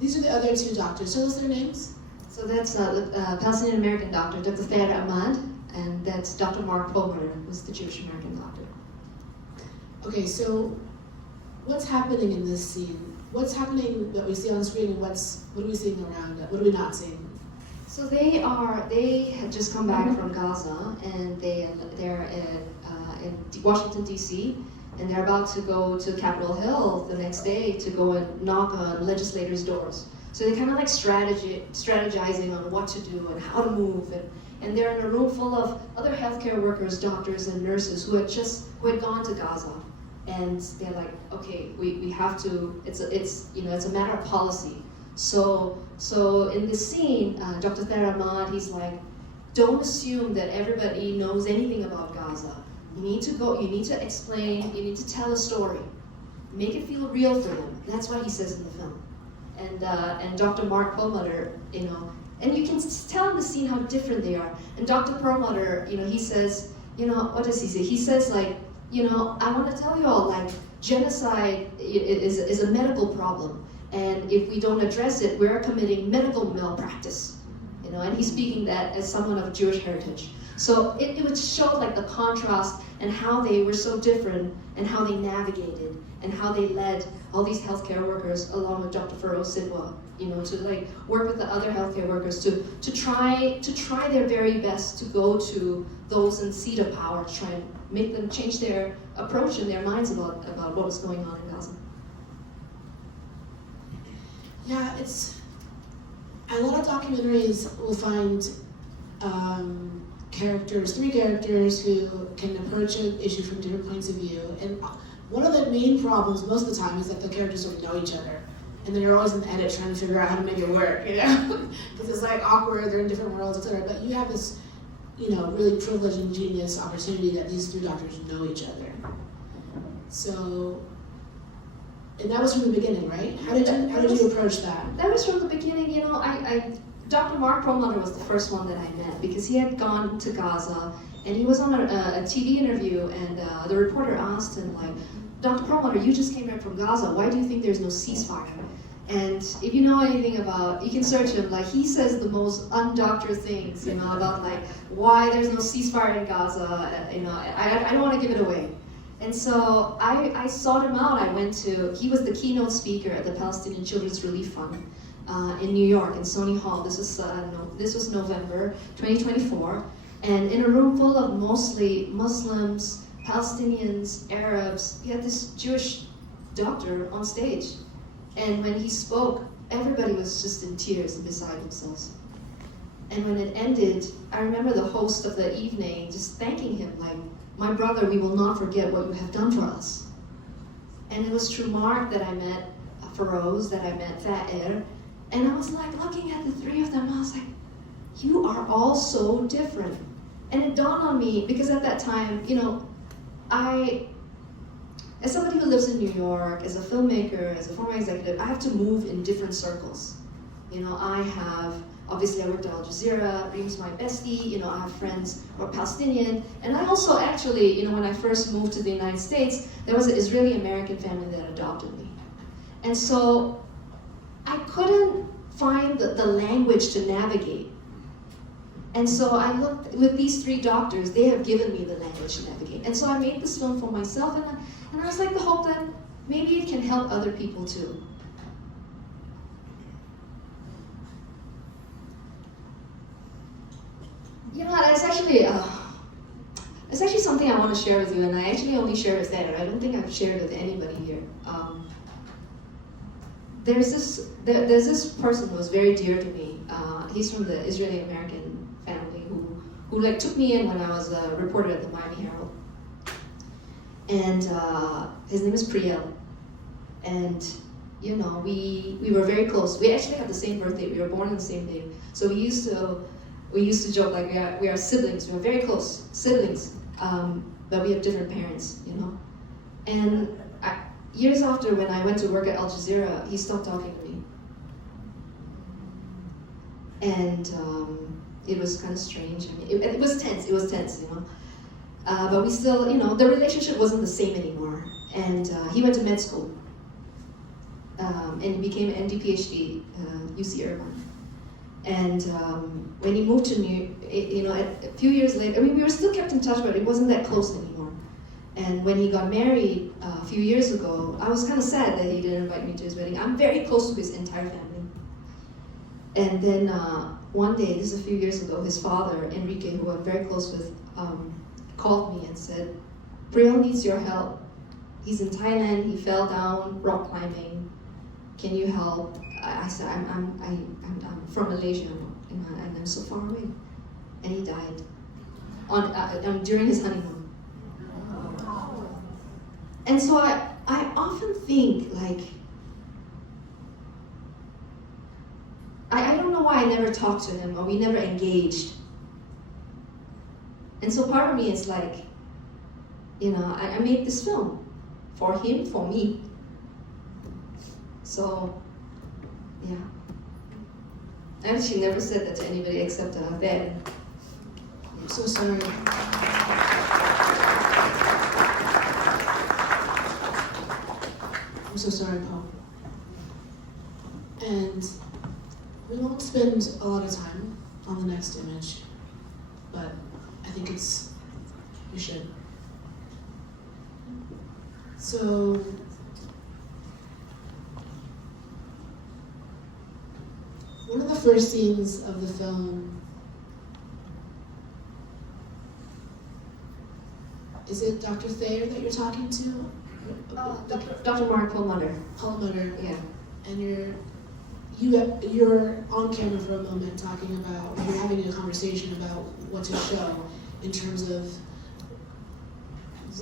these are the other two doctors. Tell us their names. So that's the Palestinian American doctor, Dr. Thayer Ahmad, and that's Dr. Mark Pomer, who's the Jewish American doctor. Okay, so what's happening in this scene? What's happening that we see on screen, and what are we seeing around it? What are we not seeing? So they had just come back from Gaza, and they're in Washington, D.C., and they're about to go to Capitol Hill the next day to go and knock on legislators' doors. So they're kind of like strategizing on what to do and how to move, and they're in a room full of other healthcare workers, doctors, and nurses who had gone to Gaza, and they're like, okay, we have to. It's a matter of policy. So in this scene, Dr. Thayer Ahmad, he's like, don't assume that everybody knows anything about Gaza. You need to go, you need to explain, you need to tell a story. Make it feel real for them. That's what he says in the film. And Dr. Mark Perlmutter, you know, and you can tell in the scene how different they are. And Dr. Perlmutter, you know, he says, you know, what does he say? He says, like, you know, I want to tell you all, like, genocide is a medical problem. And if we don't address it, we're committing medical malpractice. You know, and he's speaking that as someone of Jewish heritage. So it would show like the contrast and how they were so different and how they navigated and how they led all these healthcare workers along with Dr. Feroz Sidwa, you know, to like work with the other healthcare workers to try their very best to go to those in seat of power to try and make them change their approach and their minds about what was going on in Gaza. Yeah, a lot of documentaries will find three characters who can approach an issue from different points of view. And one of the main problems most of the time is that the characters don't know each other. And then you're always in the edit trying to figure out how to make it work, you know? Because it's like awkward, they're in different worlds, etc. But you have this, you know, really privileged and genius opportunity that these three doctors know each other. So, and that was from the beginning, right? How did you approach that? That was from the beginning, you know, Dr. Mark Perlmutter was the first one that I met because he had gone to Gaza and he was on a TV interview and the reporter asked him like, Dr. Perlmutter, you just came back from Gaza, why do you think there's no ceasefire? And if you know anything about, you can search him, like he says the most undoctored things, you know, about like why there's no ceasefire in Gaza, you know, I don't want to give it away. And so I sought him out. He was the keynote speaker at the Palestinian Children's Relief Fund in New York, in Sony Hall. This was November 2024. And in a room full of mostly Muslims, Palestinians, Arabs, he had this Jewish doctor on stage. And when he spoke, everybody was just in tears and beside themselves. And when it ended, I remember the host of the evening just thanking him, like, "My brother, we will not forget what you have done for us." And it was through Mark that I met Feroz, that I met Thaer, and I was like looking at the three of them, I was like, you are all so different. And it dawned on me, because at that time, you know, as somebody who lives in New York, as a filmmaker, as a former executive, I have to move in different circles. You know, obviously I worked at Al Jazeera, Reem's my bestie, you know, I have friends who are Palestinian, and I also actually, you know, when I first moved to the United States, there was an Israeli-American family that adopted me. And so I couldn't find the language to navigate. And so I looked, with these three doctors, they have given me the language to navigate. And so I made this film for myself, and I was like, the hope that maybe it can help other people too. You know, it's actually something I want to share with you, and I actually only share with Ed. I don't think I've shared with anybody here. There's this person who was very dear to me. He's from the Israeli-American family who like took me in when I was a reporter at the Miami Herald. And his name is Priel. And you know, we were very close. We actually had the same birthday. We were born on the same day. So we used to joke like we are siblings. We are very close siblings, but we have different parents, you know. And years after, when I went to work at Al Jazeera, he stopped talking to me, and it was kind of strange. I mean, it was tense. It was tense, you know. But we still, you know, the relationship wasn't the same anymore. And he went to med school, and he became an MD PhD, UC Irvine. And when he moved to a few years later, I mean, we were still kept in touch, but it wasn't that close anymore. And when he got married a few years ago, I was kind of sad that he didn't invite me to his wedding. I'm very close to his entire family. And then one day, this is a few years ago, his father, Enrique, who I'm very close with, called me and said, "Priel needs your help. He's in Thailand, he fell down rock climbing. Can you help?" I said, I'm from Malaysia, and I'm so far away. And he died during his honeymoon. And so I often think, like, I don't know why I never talked to him, or we never engaged. And so part of me is like, you know, I made this film for him, for me. So, yeah. I actually never said that to anybody except Ben. I'm so sorry. I'm so sorry, Paul. And we won't spend a lot of time on the next image, but I think we should. So, one of the first scenes of the film, is it Dr. Thayer that you're talking to? Dr. Mark Perlmutter. Perlmutter. Yeah. And you're on camera for a moment talking about, or you're having a conversation about what to show in terms of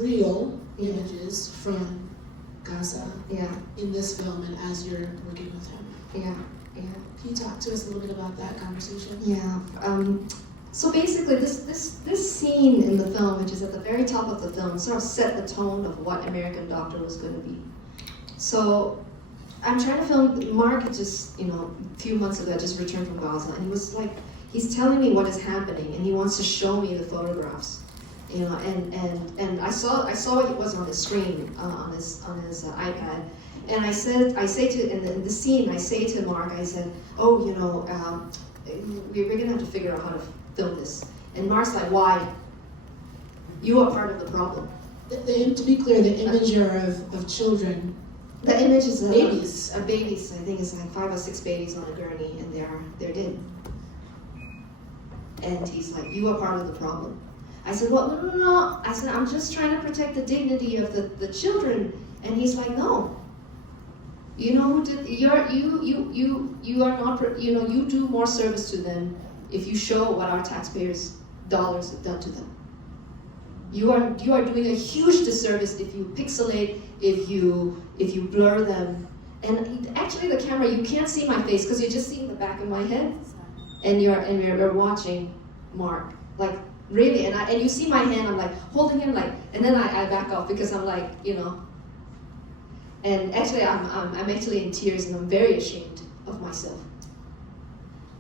real images from Gaza in this film and as you're working with him. Yeah. Can you talk to us a little bit about that conversation? Yeah. So basically, this scene in the film, which is at the very top of the film, sort of set the tone of what American Doctor was going to be. So I'm trying to film. Mark just, a few months ago, just returned from Gaza, and he was like, he's telling me what is happening, and he wants to show me the photographs. you know, and I saw what it was on the screen on his iPad, and I say to in the scene, I say to Mark, I said, oh, you know, we're gonna have to figure out how to film this, and Mark's like, why? You are part of the problem. To be clear, the image are of children. The image is babies. Babies. I think it's like 5 or 6 babies on a gurney, and they're dead. And he's like, you are part of the problem. I said, well, no. I said, I'm just trying to protect the dignity of the children. And he's like, no. You know who did? You are not. You know, you do more service to them if you show what our taxpayers' dollars have done to them. You are doing a huge disservice if you pixelate, if you blur them. And actually, the camera, you can't see my face because you're just seeing the back of my head, and you're watching Mark, like really, and you see my hand. I'm like holding him, like, and then I back off because I'm like, you know. And actually, I'm actually in tears, and I'm very ashamed of myself.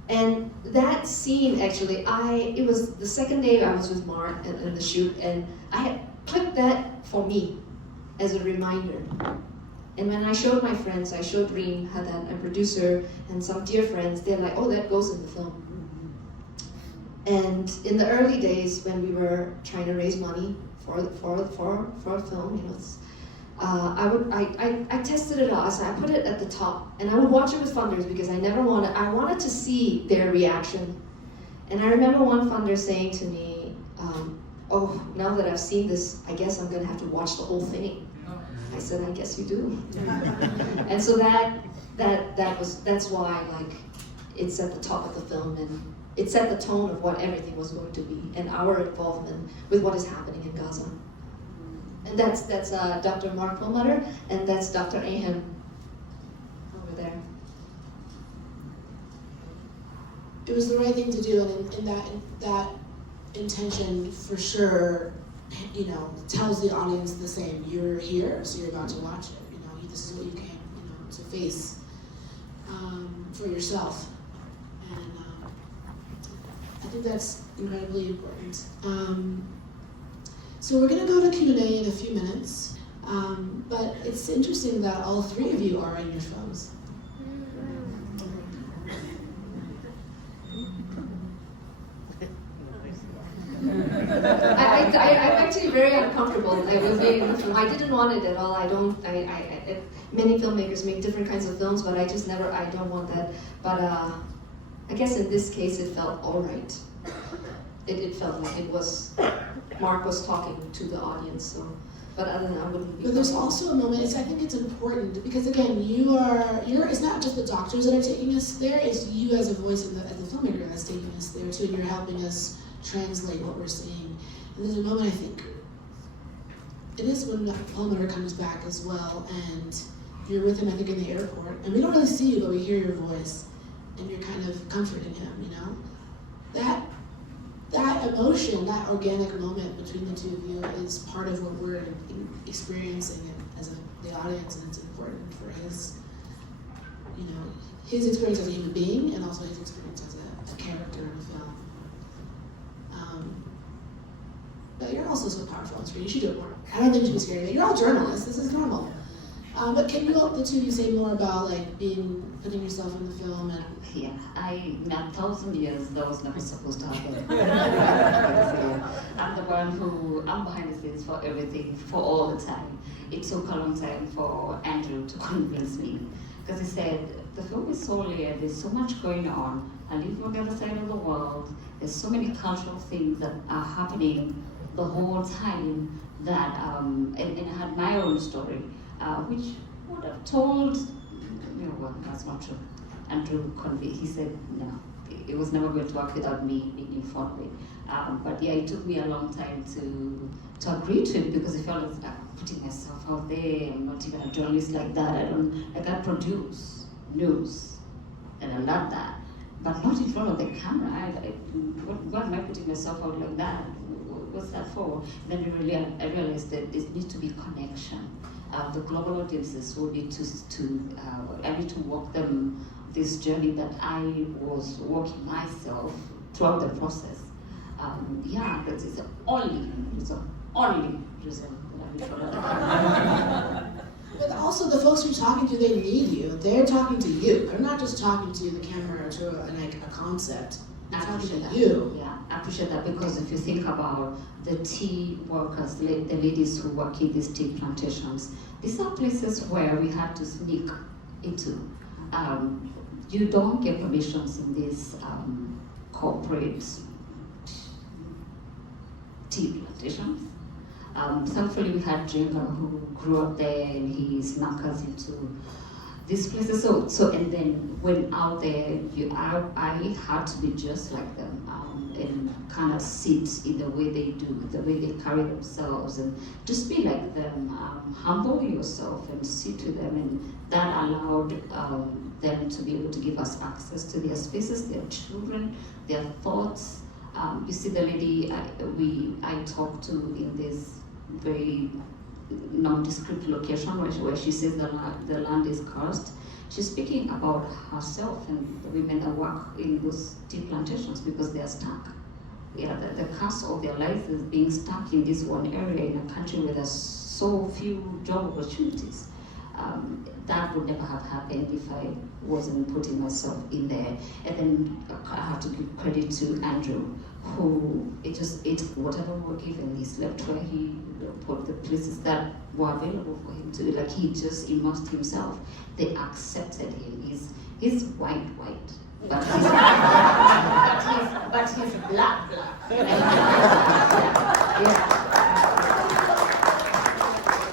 And that scene, actually, it was the second day I was with Mark in the shoot, and I had clipped that for me as a reminder. And when I showed my friends, I showed Reem, Hadan, a producer, and some dear friends, they're like, oh, that goes in the film. And in the early days when we were trying to raise money for a film, you know, I tested it out. So I put it at the top, and I would watch it with funders because I wanted to see their reaction. And I remember one funder saying to me, oh, now that I've seen this, I guess I'm gonna have to watch the whole thing. I said, I guess you do. And so that's why, like, it's at the top of the film, and it set the tone of what everything was going to be and our involvement with what is happening in Gaza. And that's Dr. Mark Perlmutter, and that's Dr. Ahem over there. It was the right thing to do, and in that intention, for sure, you know, tells the audience the same. You're here, so you're about to watch it. You know, this is what you came, you know, to face for yourself, and I think that's incredibly important. So we're going to go to Q&A in a few minutes, but it's interesting that all 3 of you are in your phones. I'm actually very uncomfortable with being in the film. I didn't want it at all. Many filmmakers make different kinds of films, but I don't want that. But I guess in this case it felt all right. It felt like it was, Mark was talking to the audience, so, but other than that, I wouldn't be. But there's also a moment, I think it's important, because again, it's not just the doctors that are taking us there, it's you as a voice as the filmmaker that's taking us there too, and you're helping us translate what we're seeing. And there's a moment, I think, it is when Perlmutter comes back as well, and you're with him, I think, in the airport, and we don't really see you, but we hear your voice, and you're kind of comforting him, you know? That emotion, that organic moment between the 2 of you is part of what we're experiencing as the audience, and it's important for his, you know, his experience as a human being and also his experience as a character in a film. But you're also so powerful on screen. You should do it more. I don't think you should be scared of it. You're all journalists. This is normal. But can you all, the 2 of you, say more about like putting yourself in the film and? Yeah, in 1,000 years that was never supposed to happen. I'm behind the scenes for everything, for all the time. It took a long time for Andrew to convince me, because he said, the film is so layered, there's so much going on. I live on the other side of the world, there's so many cultural things that are happening the whole time that, and I had my own story. Which would have told, well, that's not true. Andrew conveyed, he said, no, it was never going to work without me being informed. But yeah, it took me a long time to agree to it, because I felt like I'm putting myself out there. I'm not even a journalist like that. I can produce news, and I love that, but not in front of the camera. Why am I putting myself out like that? What's that for? Then I realized that there needs to be connection. The global audiences will need I need to walk them this journey that I was walking myself throughout the process. Yeah, but it's only It's the only reason that I'm in front of the camera. But also the folks you're talking to, they need you. They're talking to you. They're not just talking to the camera or to a concept. They're I talking appreciate to that. you. Yeah, I appreciate that because if you think about the tea workers, the ladies who work in these tea plantations, these are places where we had to sneak into. You don't get permissions in these corporate tea plantations. Thankfully, we had Jenga who grew up there and he snuck us into these places. So and then when out there, I had to be just like them and kind of sit in the way they do, the way they carry themselves, and just be like them. Humble yourself and sit with them, and that allowed them to be able to give us access to their spaces, their children, their thoughts. You see the lady I talked to in this very nondescript location where she says the land is cursed. She's speaking about herself and the women that work in those tea plantations because they are stuck. Yeah, the curse of their life is being stuck in this one area in a country where there's so few job opportunities. That would never have happened if I wasn't putting myself in there. And then I have to give credit to Andrew, who it whatever we were given, he slept where he put the places that were available for him to. Like he just immersed himself. They accepted him. He's white, but he's black. Yeah.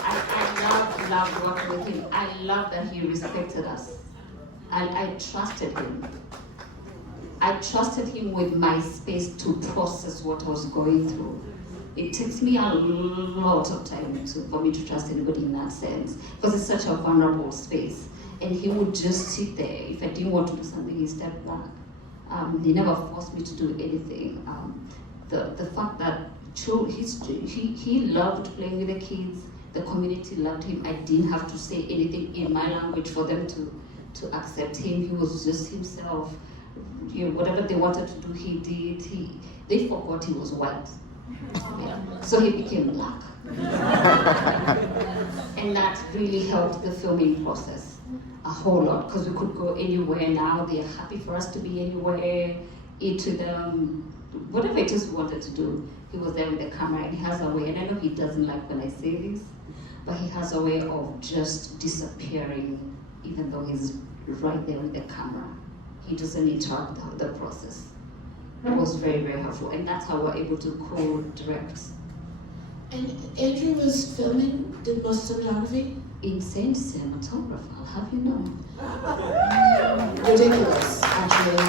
I loved working with him. I love that he respected us. I trusted him. I trusted him with my space to process what I was going through. It takes me a lot of time for me to trust anybody in that sense, because it's such a vulnerable space. And he would just sit there. If I didn't want to do something, he stepped back. He never forced me to do anything. The fact that he loved playing with the kids, the community loved him. I didn't have to say anything in my language for them to accept him. He was just himself. Whatever they wanted to do, he did. They forgot he was white. Yeah. So he became black. And that really helped the filming process a whole lot, because we could go anywhere now. They're happy for us to be anywhere, eat with them, whatever it is we wanted to do. He was there with the camera, and he has a way, and I know he doesn't like when I say this, but he has a way of just disappearing even though he's right there with the camera. He doesn't interrupt the process. It was very, very helpful, and that's how we're able to co-direct. And Andrew was filming, did most of the cinematography? Insane cinematographer, I'll have you know. Ridiculous, actually.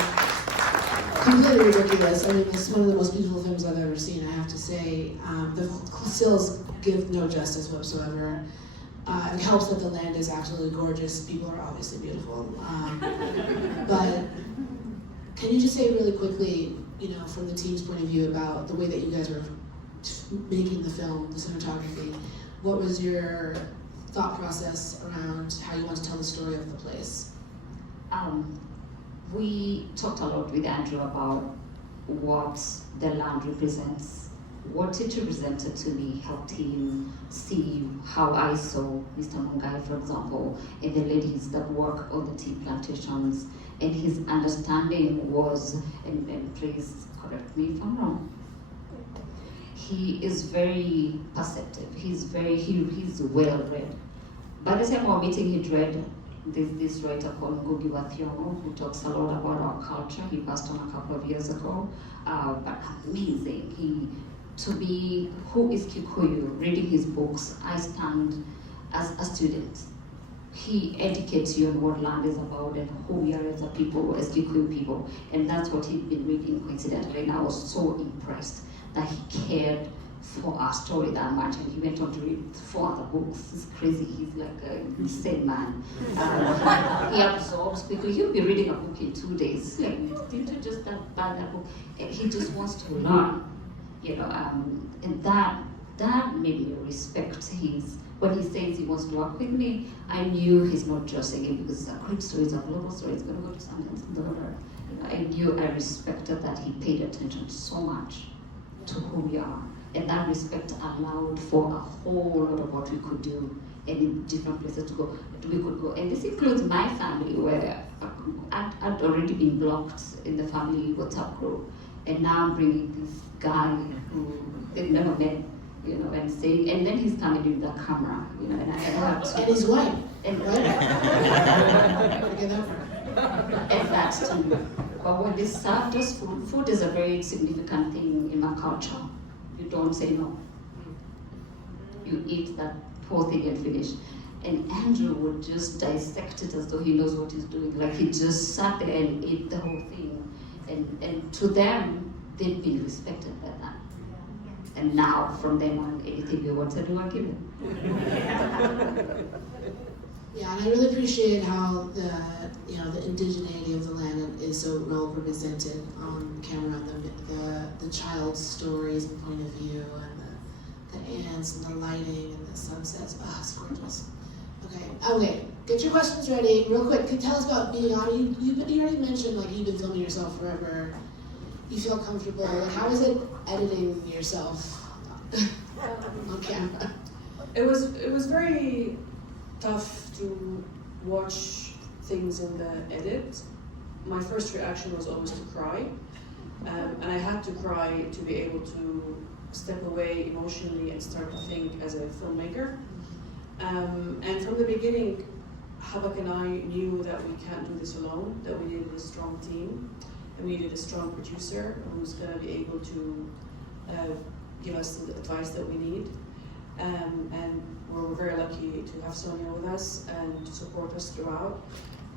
Completely ridiculous. I mean, it's one of the most beautiful films I've ever seen, I have to say. The stills give no justice whatsoever. It helps that the land is absolutely gorgeous. People are obviously beautiful. But can you just say really quickly, from the team's point of view, about the way that you guys were making the film, the cinematography? What was your thought process around how you want to tell the story of the place? We talked a lot with Andrew about what the land represents, what it represented to me, helped him see how I saw Mr. Mungai, for example, and the ladies that work on the tea plantations, and his understanding was, and please correct me if I'm wrong, he is very perceptive, he's well read. By the time we were meeting, he'd read this writer called Ngugi wa Thiong'o, who talks a lot about our culture. He passed on a couple of years ago, but amazing. To be who is Kikuyu, reading his books, I stand as a student. He educates you on what land is about and who we are as a people, as Kikuyu people. And that's what he'd been reading coincidentally, and I was so impressed that he cared for our story that much, and he went on to read 4 other books. It's crazy. He's like an insane man. He absorbs quickly. He'll be reading a book in 2 days. Like, didn't you just buy that book? And he just wants to learn, and that made me respect when he says he wants to work with me. I knew he's not just saying it because it's a great story, it's a global story, it's going to go to Sundance, blah, blah, blah. I knew, I respected that he paid attention so much to who we are. And that respect allowed for a whole lot of what we could do and in different places to go. We could go. And this includes my family, where I'd already been blocked in the family WhatsApp group. And now I'm bringing this guy who they've never met, you know, and saying, and then he's coming in with the camera, you know, and I have to. And he's white. And Right? Get that part. and that too. But when they served us food, food is a very significant thing in my culture. You don't say no. You eat that whole thing and finish. And Andrew would just dissect it as though he knows what he's doing. Like he just sat there and ate the whole thing. And to them, they'd been respected by that. And now, from then on, anything they want to do, I give it. Yeah, and I really appreciate how the indigeneity of the land is so well represented on camera. The child's stories and point of view, and the ants and the lighting and the sunsets. Oh, it's gorgeous. Okay. Get your questions ready, real quick. Can you tell us about being on? You already mentioned like you've been filming yourself forever. You feel comfortable. Like, how is it editing yourself on camera? It was very tough to watch things in the edit. My first reaction was always to cry, and I had to cry to be able to step away emotionally and start to think as a filmmaker. And from the beginning, Habak and I knew that we can't do this alone, that we needed a strong team, and we needed a strong producer who's going to be able to give us the advice that we need. And we're very lucky to have Sonia with us and to support us throughout.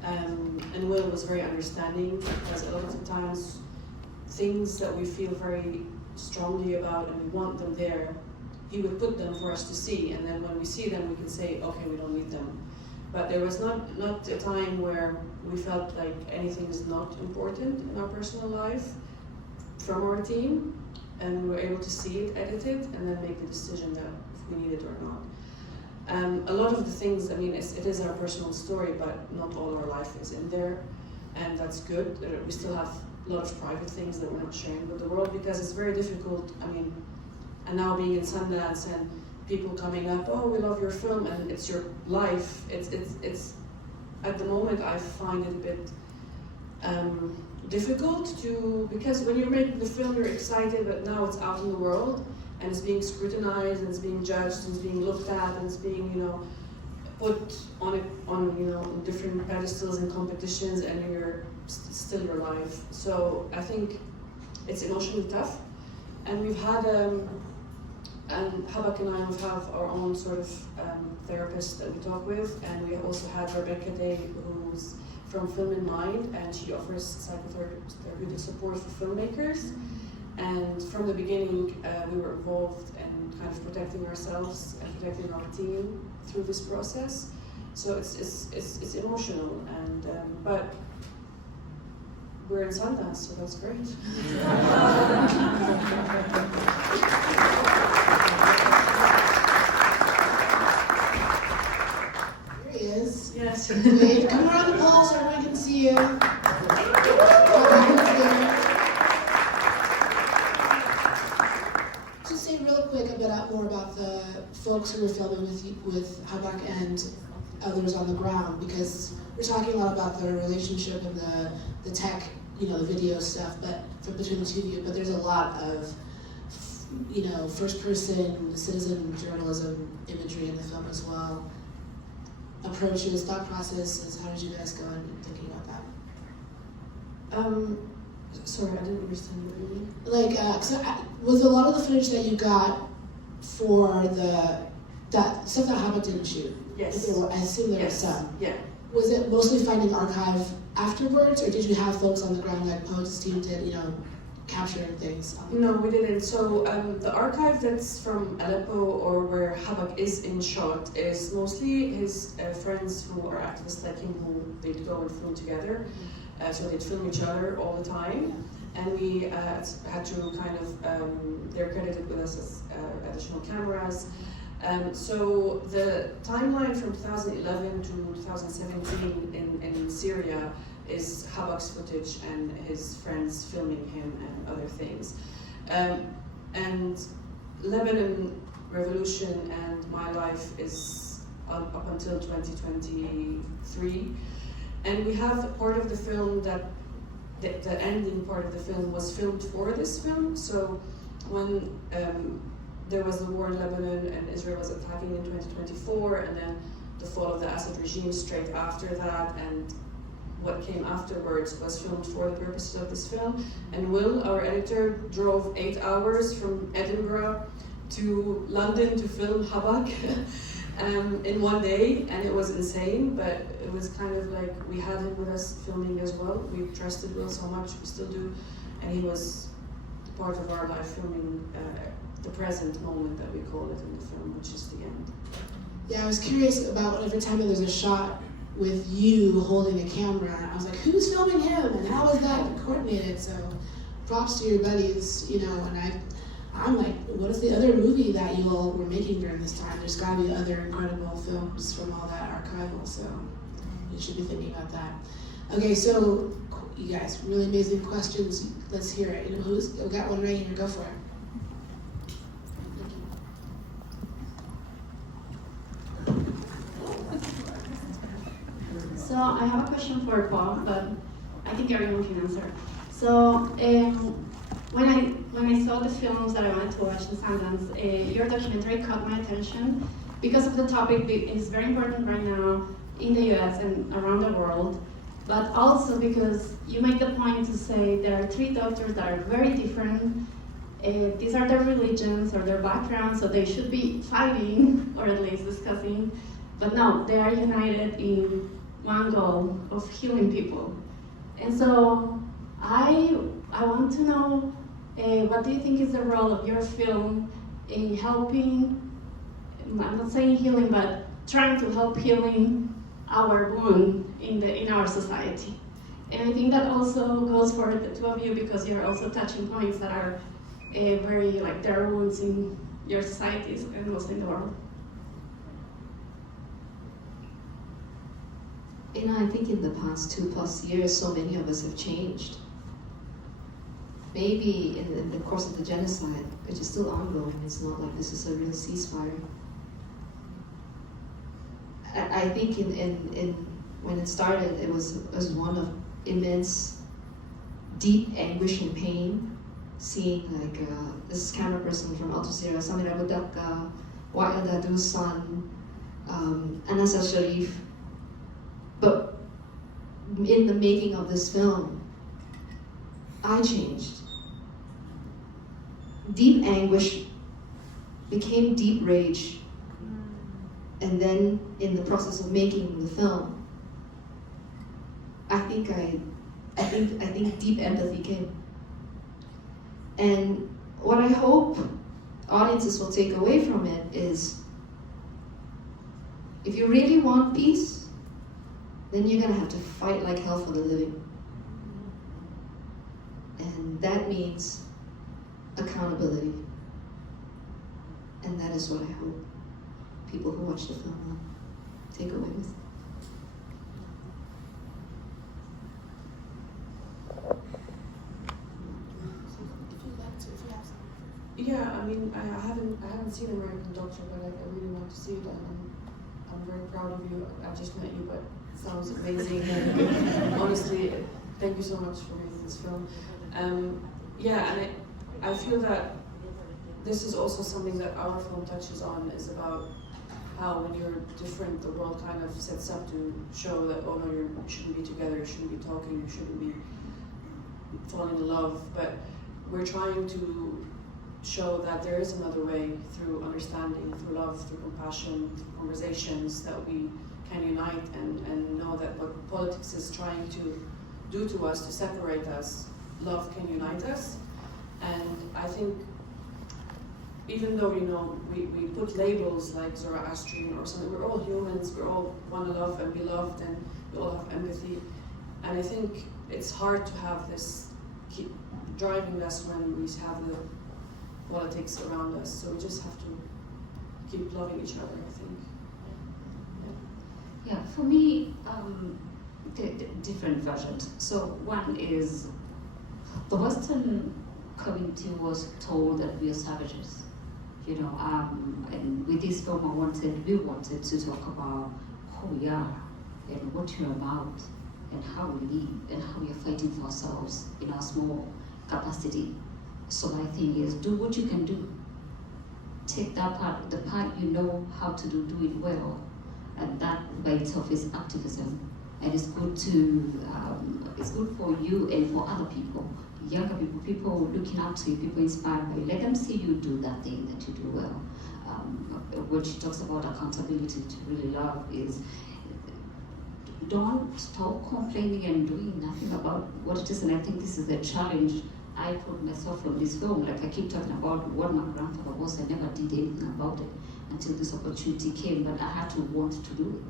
And Will was very understanding, because a lot of the times things that we feel very strongly about and we want them there, he would put them for us to see, and then when we see them we can say, okay, we don't need them. But there was not a time where we felt like anything is not important in our personal life from our team, and we were able to see it edited and then make the decision that if we need it or not. A lot of the things, I mean, it is our personal story, but not all our life is in there, and that's good. We still have a lot of private things that we're not sharing with the world, because it's very difficult. I mean, and now being in Sundance and people coming up, oh, we love your film, and it's your life. It's at the moment I find it a bit difficult to, because when you're making the film you're excited, but now it's out in the world and it's being scrutinized and it's being judged and it's being looked at and it's being, you know, put on different pedestals and competitions, and you're still your life. So I think it's emotionally tough, and we've had and Habak and I have our own sort of therapist that we talk with, and we also have Rebecca Day, who's from Film in Mind, and she offers psychotherapeutic support for filmmakers. And from the beginning, we were involved in kind of protecting ourselves and protecting our team through this process. So it's emotional, and but we're in Sundance, so that's great. Here he is. Yes. Wave. Come around the pole so everyone can see you. Just say real quick a bit more about the folks who were filming with Habak and others on the ground, because we're talking a lot about the relationship and the tech, the video stuff, but between the two of you. But there's a lot of first-person citizen journalism imagery in the film as well. Approaches, thought processes. How did you guys go in thinking about that? Sorry, I didn't understand what you mean. Like, was a lot of the footage that you got for that stuff that Habak didn't shoot? Yes. I assume there was Yes. some. Yeah. Was it mostly finding archive afterwards, or did you have folks on the ground like Poet's team did, capturing things? No, we didn't. So the archive that's from Aleppo, or where Habak is in shot, is mostly his friends who are activists like him, who they'd go and film together. So they'd film each other all the time. And we had to kind of, they're credited with us as additional cameras. So the timeline from 2011 to 2017 in Syria is Habak's footage and his friends filming him and other things. And Lebanon revolution and my life is up until 2023. And we have part of the film that the ending part of the film was filmed for this film. So when there was the war in Lebanon and Israel was attacking in 2024, and then the fall of the Assad regime straight after that, and what came afterwards was filmed for the purposes of this film. And Will, our editor, drove 8 hours from Edinburgh to London to film Habak in one day, and it was insane, but it was kind of like we had him with us filming as well. We trusted Will so much, we still do, and he was part of our life filming the present moment that we call it in the film, which is the end. Yeah, I was curious about every time there's a shot with you holding a camera, I was like, who's filming him and how is that coordinated? So props to your buddies, you know, and I'm like, what is the other movie that you all were making during this time? There's gotta be other incredible films from all that archival, so you should be thinking about that. Okay, so you guys, really amazing questions. Let's hear it. You know, we got one right here, go for it. So I have a question for Bob, but I think everyone can answer. So when I saw the films that I wanted to watch in Sundance, your documentary caught my attention because of the topic. It is very important right now in the US and around the world, but also because you make the point to say there are 3 doctors that are very different. These are their religions or their backgrounds, so they should be fighting or at least discussing. But no, they are united in one goal of healing people. And so I want to know, what do you think is the role of your film in helping, I'm not saying healing, but trying to help healing our wound in our society? And I think that also goes for the 2 of you because you're also touching points that are very, like, there are wounds in your societies and also in the world. You know, I think in the past 2+ years, so many of us have changed. Maybe in the course of the genocide, which is still ongoing, it's not like this is a real ceasefire. I think in when it started, it was one of immense, deep anguish and pain, seeing like this camera person from Al Jazeera, Samir Abu Dakka, Wa'il Dadu's son, Anas al-Sharif. But in the making of this film, I changed. Deep anguish became deep rage. And then in the process of making the film, I think deep empathy came. And what I hope audiences will take away from it is, if you really want peace, then you're gonna have to fight like hell for the living. And that means accountability. And that is what I hope people who watch the film will take away with. Yeah, I mean, I haven't seen American Doctor, but I really want to see it, and I'm very proud of you. I just met you, but it sounds amazing. And honestly, thank you so much for making this film. Yeah, and I feel that this is also something that our film touches on, is about how when you're different, the world kind of sets up to show that, oh no, you shouldn't be together, you shouldn't be talking, you shouldn't be falling in love. But we're trying to show that there is another way, through understanding, through love, through compassion, through conversations, that we can unite and know that what politics is trying to do to us, to separate us, love can unite us. And I think even though, you know, we put labels like Zoroastrian or something, we're all humans, we all want to love and be loved, and we all have empathy. And I think it's hard to have this keep driving us when we have the politics around us. So we just have to keep loving each other, I think. Yeah, for me, different versions. So one is the Western community was told that we are savages. And with this film, we wanted to talk about who we are and what we're about and how we live and how we are fighting for ourselves in our small capacity. So my thing is, do what you can do. Take that part, the part you know how to do it well, and that by itself is activism. And it's good it's good for you and for other people, younger people looking up to you, people inspired by you. Let them see you do that thing that you do well. What she talks about accountability to really love is, don't stop complaining and doing nothing about what it is. And I think this is the challenge I put myself from this film. Like I keep talking about what my grandfather was, I never did anything about it until this opportunity came, but I had to want to do it.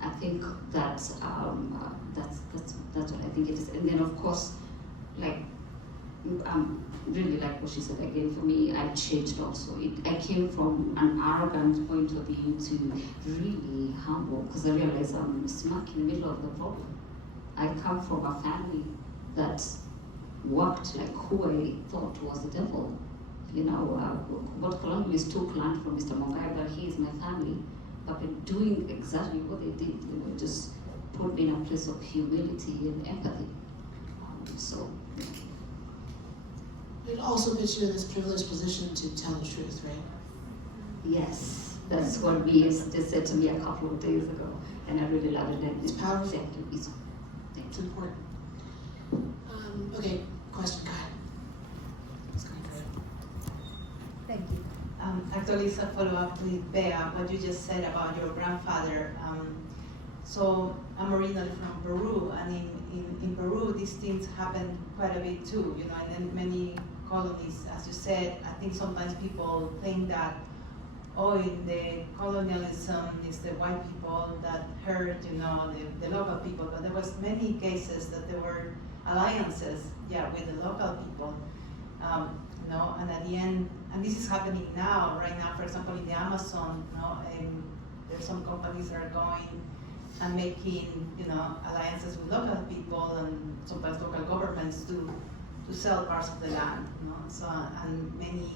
I think that's what I think it is. And then of course, like, really like what she said again, for me, I changed also. I came from an arrogant point of view to really humble, because I realized I'm smack in the middle of the problem. I come from a family that worked like who I thought was the devil. What colonialists took land from Mr. Mongai, but he is my family. But in doing exactly what they did, just put me in a place of humility and empathy. It also puts you in this privileged position to tell the truth, right? Yes, that's what they said to me a couple of days ago, and I really love it. And it's powerful. Thank you. It's important. Okay, question, go ahead. It's going great. Thank you. Actually, it's a follow-up with Bea, what you just said about your grandfather. So I'm originally from Peru, and in Peru, these things happen quite a bit too, and in many colonies, as you said. I think sometimes people think that, in the colonialism, it's the white people that hurt, the local people, but there was many cases that there were alliances, with the local people, and at the end, and this is happening right now, for example, in the Amazon, there's some companies that are going and making, alliances with local people and sometimes local governments to sell parts of the land, So, and many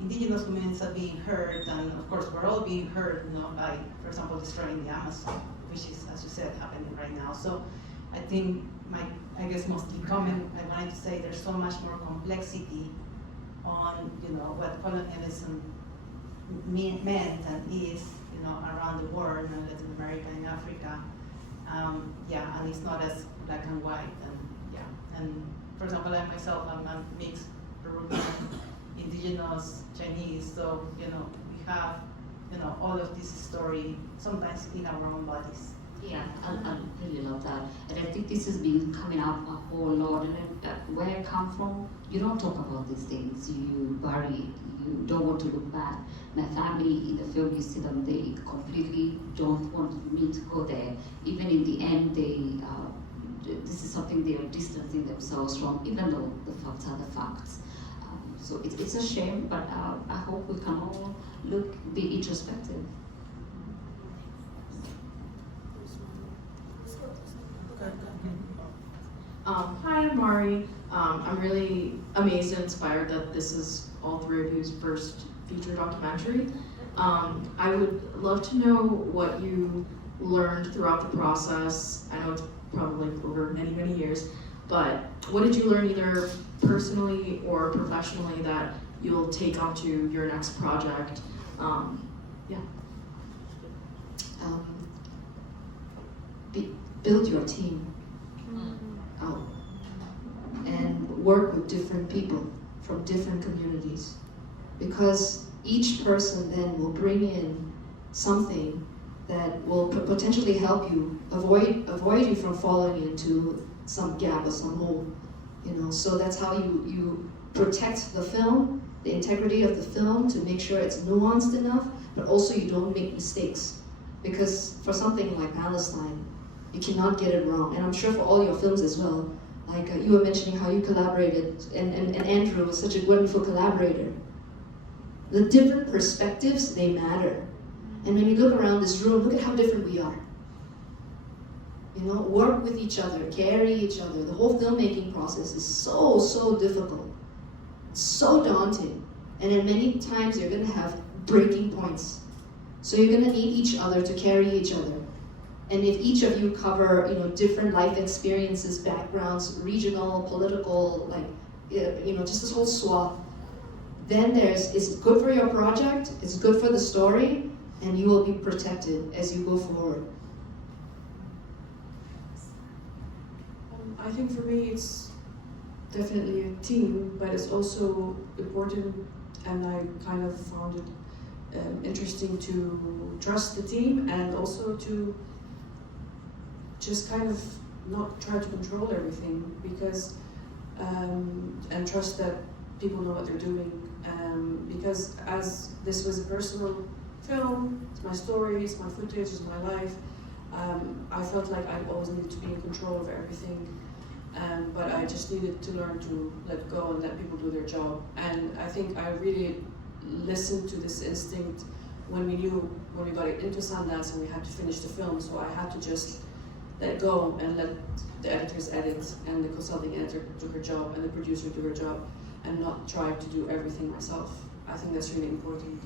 indigenous communities are being hurt, and of course we're all being hurt, by, for example, destroying the Amazon, which is, as you said, happening right now. So, I think mostly comment I wanted to say there's so much more complexity on, what colonialism meant and is, around the world, Latin America and Africa. And it's not as black and white, and for example, like myself, I'm a mixed Peruvian, indigenous, Chinese, so, we have, all of this story sometimes in our own bodies. Yeah, I really love that. And I think this has been coming up a whole lot. And where I come from, you don't talk about these things. You bury it. You don't want to look bad. My family, in the film, you see them, they completely don't want me to go there. Even in the end, this is something they are distancing themselves from, even though the facts are the facts. So it's a shame, but I hope we can all be introspective. Hi, I'm Mari. I'm really amazed and inspired that this is all three of you's first feature documentary. I would love to know what you learned throughout the process. I know it's probably over many, many years, but what did you learn either personally or professionally that you'll take onto your next project? Build your team. And work with different people from different communities, because each person then will bring in something that will potentially help you avoid you from falling into some gap or some hole, So that's how you protect the film, the integrity of the film, to make sure it's nuanced enough, but also you don't make mistakes, because for something like Palestine, you cannot get it wrong. And I'm sure for all your films as well. Like you were mentioning how you collaborated, and Andrew was such a wonderful collaborator. The different perspectives, they matter. And when you look around this room, look at how different we are. Work with each other, carry each other. The whole filmmaking process is so, so difficult. It's so daunting. And then many times you're gonna have breaking points. So you're gonna need each other to carry each other. And if each of you cover, different life experiences, backgrounds, regional, political, just this whole swath, then it's good for your project, it's good for the story, and you will be protected as you go forward. I think for me it's definitely a team, but it's also important, and I kind of found it interesting to trust the team and also to just kind of not try to control everything, because and trust that people know what they're doing, because as this was a personal film, it's my story, it's my footage, it's my life, I felt like I always needed to be in control of everything, but I just needed to learn to let go and let people do their job. And I think I really listened to this instinct when we got into Sundance and we had to finish the film, so I had to just let go and let the editors edit and the consulting editor do her job and the producer do her job, and not try to do everything myself. I think that's really important.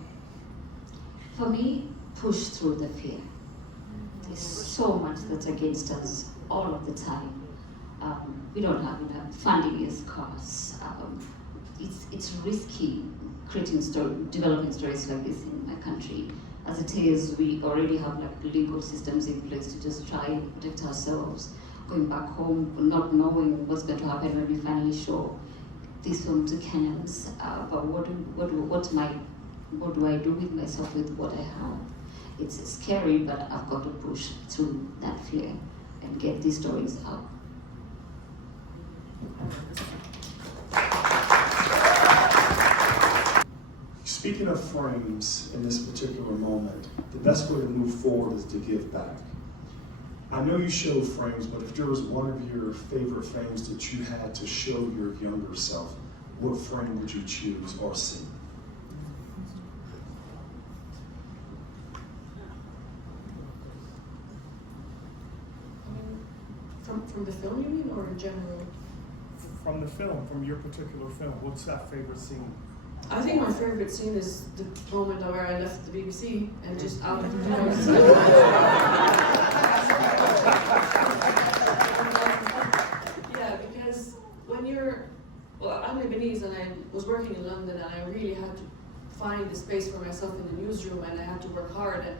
For me, push through the fear. There's so much that's against us all of the time. We don't have enough funding is scarce. It's risky developing stories like this in my country. As it is, we already have legal systems in place to just try and protect ourselves. Going back home, not knowing what's going to happen when we finally show this film to Kenyans. But what do I do with myself with what I have? It's scary, but I've got to push through that fear and get these stories out. Speaking of frames in this particular moment, the best way to move forward is to give back. I know you showed frames, but if there was one of your favorite frames that you had to show your younger self, what frame would you choose or see? From the film, you mean, or in general? From the film, from your particular film, what's that favorite scene? I think my favorite scene is the moment where I left the BBC and just out of the house. Yeah, because when I'm Lebanese and I was working in London, and I really had to find the space for myself in the newsroom, and I had to work hard and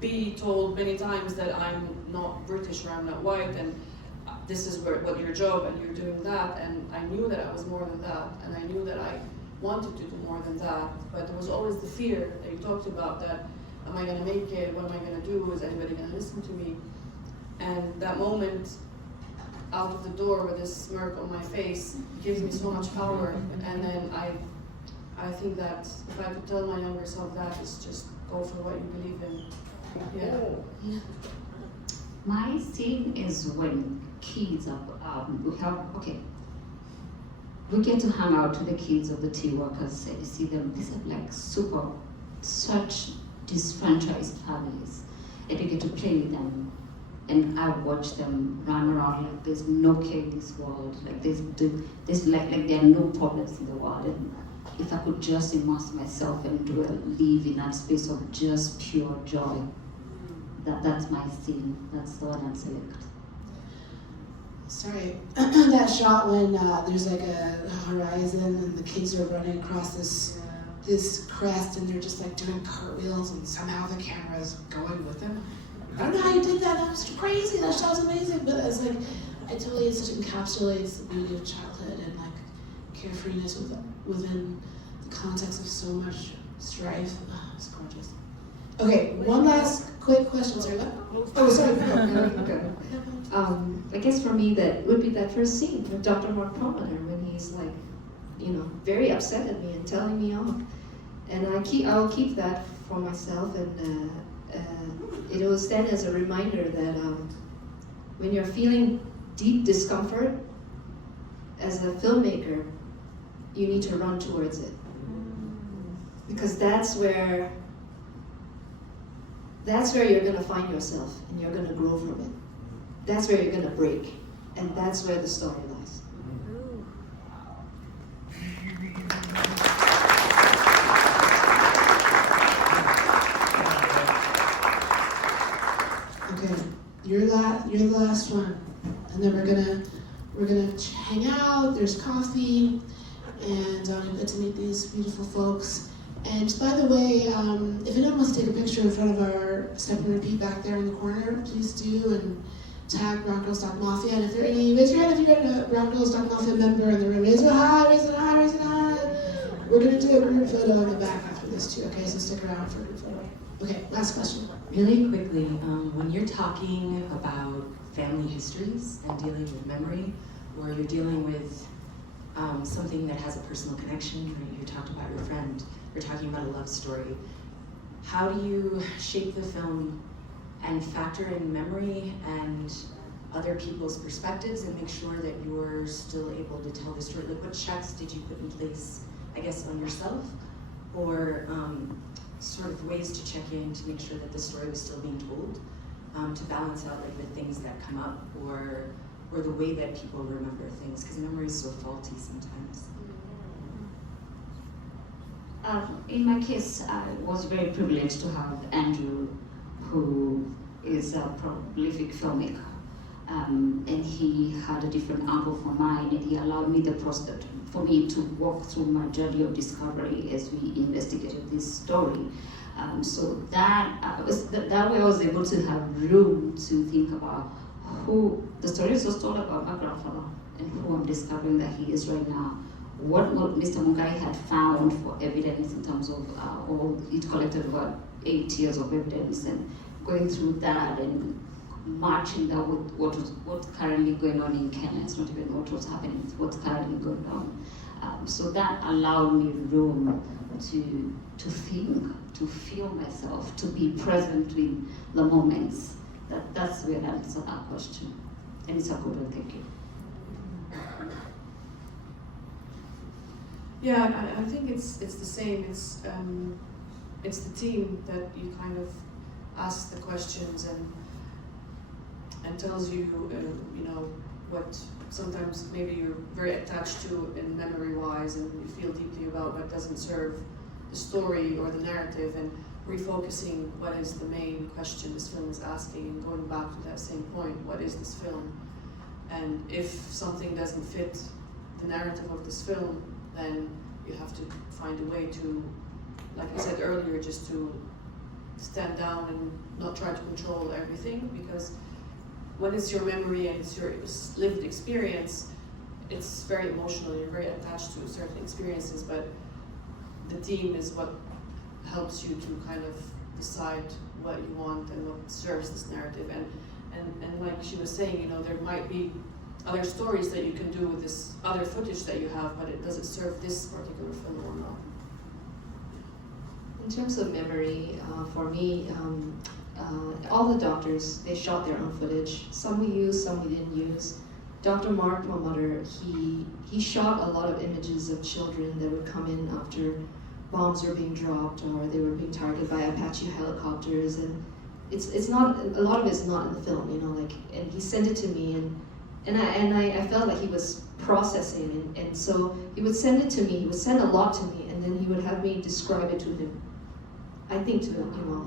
be told many times that I'm not British or I'm not white, and this is what your job, and you're doing that. And I knew that I was more than that, and I knew that I wanted to do more than that, but there was always the fear that you talked about, that am I going to make it, what am I going to do, is anybody going to listen to me? And that moment out of the door with this smirk on my face gives me so much power. And then I think that if I could tell my younger self that, is just go for what you believe in. Yeah. My scene is when kids we get to hang out with the kids of the tea workers, and you see them, these are such disfranchised families, and you get to play with them, and I watch them run around like there's no care in this world, like there's like there are no problems in the world. And if I could just immerse myself and live in that space of just pure joy, that's my scene. That's the one I'd select. Sorry, that shot when there's a horizon and the kids are running across this crest and they're just doing cartwheels, and somehow the camera is going with them. I don't know how you did that. That was crazy. That shot was amazing. But it's it encapsulates the beauty of childhood and carefreeness within the context of so much strife. Oh, it's gorgeous. Okay, one last quick question. Sorry, what? Oh, sorry. Okay. I guess for me that would be that first scene with Dr. Mark Promener when he's very upset at me and telling me off, and I'll keep that for myself, and it will stand as a reminder that when you're feeling deep discomfort as a filmmaker, you need to run towards it, because that's where you're going to find yourself and you're going to grow from it. That's where you're going to break, and that's where the story lies. You're the last one, and then we're gonna hang out. There's coffee, and you get to meet these beautiful folks. And by the way, if anyone wants to take a picture in front of our step and repeat back there in the corner, please do, and tag Brown Girls Mafia. And if there are any, raise your hand if you're a Brown Girls Mafia member in the room. Raise it high, raise it high, raise it high. We're gonna do a group photo in the back after this too, okay? So stick around for a group photo. Okay, last question. Really quickly, when you're talking about family histories and dealing with memory, or you're dealing with something that has a personal connection, you talked about your friend, you're talking about a love story, how do you shape the film and factor in memory and other people's perspectives and make sure that you're still able to tell the story? Like, what checks did you put in place, I guess, on yourself, or sort of ways to check in to make sure that the story was still being told, to balance out like the things that come up, or the way that people remember things, because memory is so faulty sometimes. In my case, I was very privileged to have Andrew, who is a prolific filmmaker. And he had a different angle from mine, and he allowed me the process for me to walk through my journey of discovery as we investigated this story. So that way I was able to have room to think about who the story is just all about my grandfather and who I'm discovering that he is right now. What Mr. Mungai had found for evidence in terms of all, he collected about 8 years of evidence, and going through that and matching that with what's currently going on in Kenya. It's not even what was happening, it's what's currently going on. So that allowed me room to think, to feel myself, to be present in the moments. That's where I answer that question. And it's a good one, thank you. Yeah, I think it's the same. It's the team that you kind of ask the questions and tells you, you know, what sometimes maybe you're very attached to in memory-wise, and you feel deeply about what doesn't serve the story or the narrative, and refocusing what is the main question this film is asking, and going back to that same point, what is this film? And if something doesn't fit the narrative of this film, then you have to find a way to, like I said earlier, just to stand down and not try to control everything, because when it's your memory and it's your lived experience, it's very emotional, you're very attached to certain experiences, but the team is what helps you to kind of decide what you want and what serves this narrative. And like she was saying, you know, there might be other stories that you can do with this other footage that you have, but does it serve this particular film or not? In terms of memory, for me, all the doctors, they shot their own footage. Some we used, some we didn't use. Dr. Mark Perlmutter, he shot a lot of images of children that would come in after bombs were being dropped or they were being targeted by Apache helicopters, and it's not, a lot of it's not in the film, you know, like, and he sent it to me, and I felt like he was processing, and so he would send it to me, he would send a lot to me, and then he would have me describe it to him. I think to him, you know,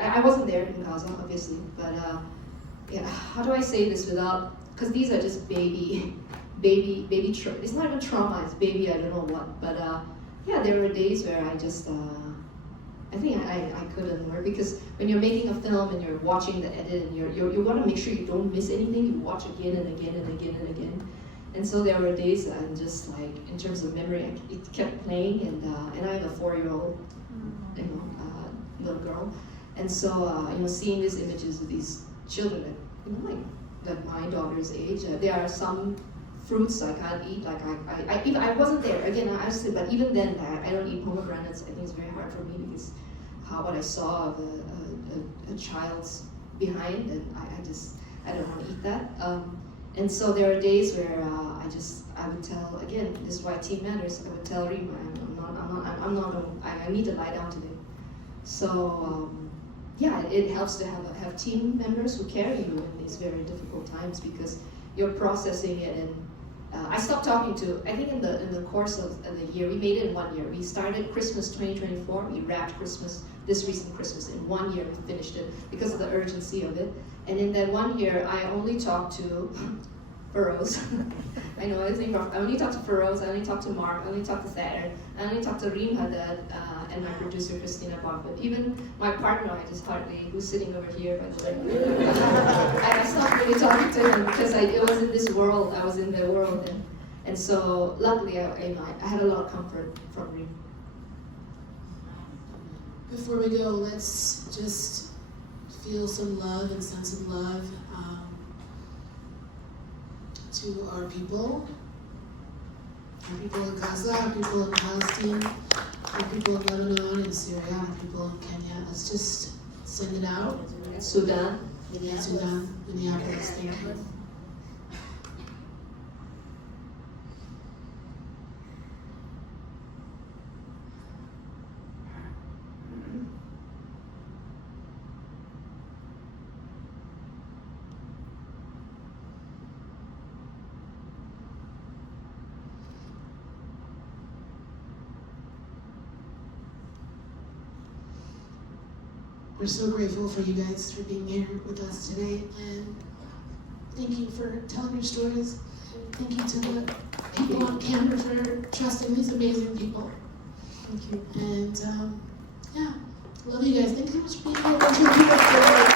I wasn't there in Gaza, obviously, but yeah, how do I say this without, because these are just baby, it's not even trauma, it's baby, I don't know what, but yeah, there were days where I just, I think I couldn't work, because when you're making a film and you're watching the edit and you want to make sure you don't miss anything, you watch again and again and again and again. And so there were days that I'm just like, in terms of memory, it kept playing, and I have a 4-year-old, you know, little girl, and so you know, seeing these images of these children, that, you know, like my daughter's age, there are some fruits I can't eat. Like I wasn't there again. I said, but even then, I don't eat pomegranates. I think it's very hard for me because what I saw of a child's behind, and I don't want to eat that. And so there are days where I would tell, again, this is why team matters. I would tell Rima, I need to lie down today. So yeah, it helps to have team members who carry you in these very difficult times, because you're processing it, I stopped talking to, I think in the course of the year, we made it in 1 year. We started Christmas 2024, we wrapped Christmas, this recent Christmas, in 1 year we finished it because of the urgency of it. And in that 1 year, I only talked to Burroughs. I know his name wrong. I only talked to Burroughs, I only talked to Mark, I only talked to Saturn, I only talked to Reem Haddad, and my producer Christina Bonfit. Even my partner, I just hardly, who's sitting over here, by the way. I stopped really talking to him because it was in this world, I was in their world. And so luckily, I had a lot of comfort from Reem. Before we go, let's just feel some love and send some love to our people in Gaza, our people in Palestine, our people in Lebanon and Syria, our people in Kenya. Let's just send it out. Sudan. Sudan, Minneapolis, thank you. We're so grateful for you guys for being here with us today, and thank you for telling your stories. Thank you to the people on camera for trusting these amazing people. Thank you. And yeah, love you guys. Thank you so much for being here.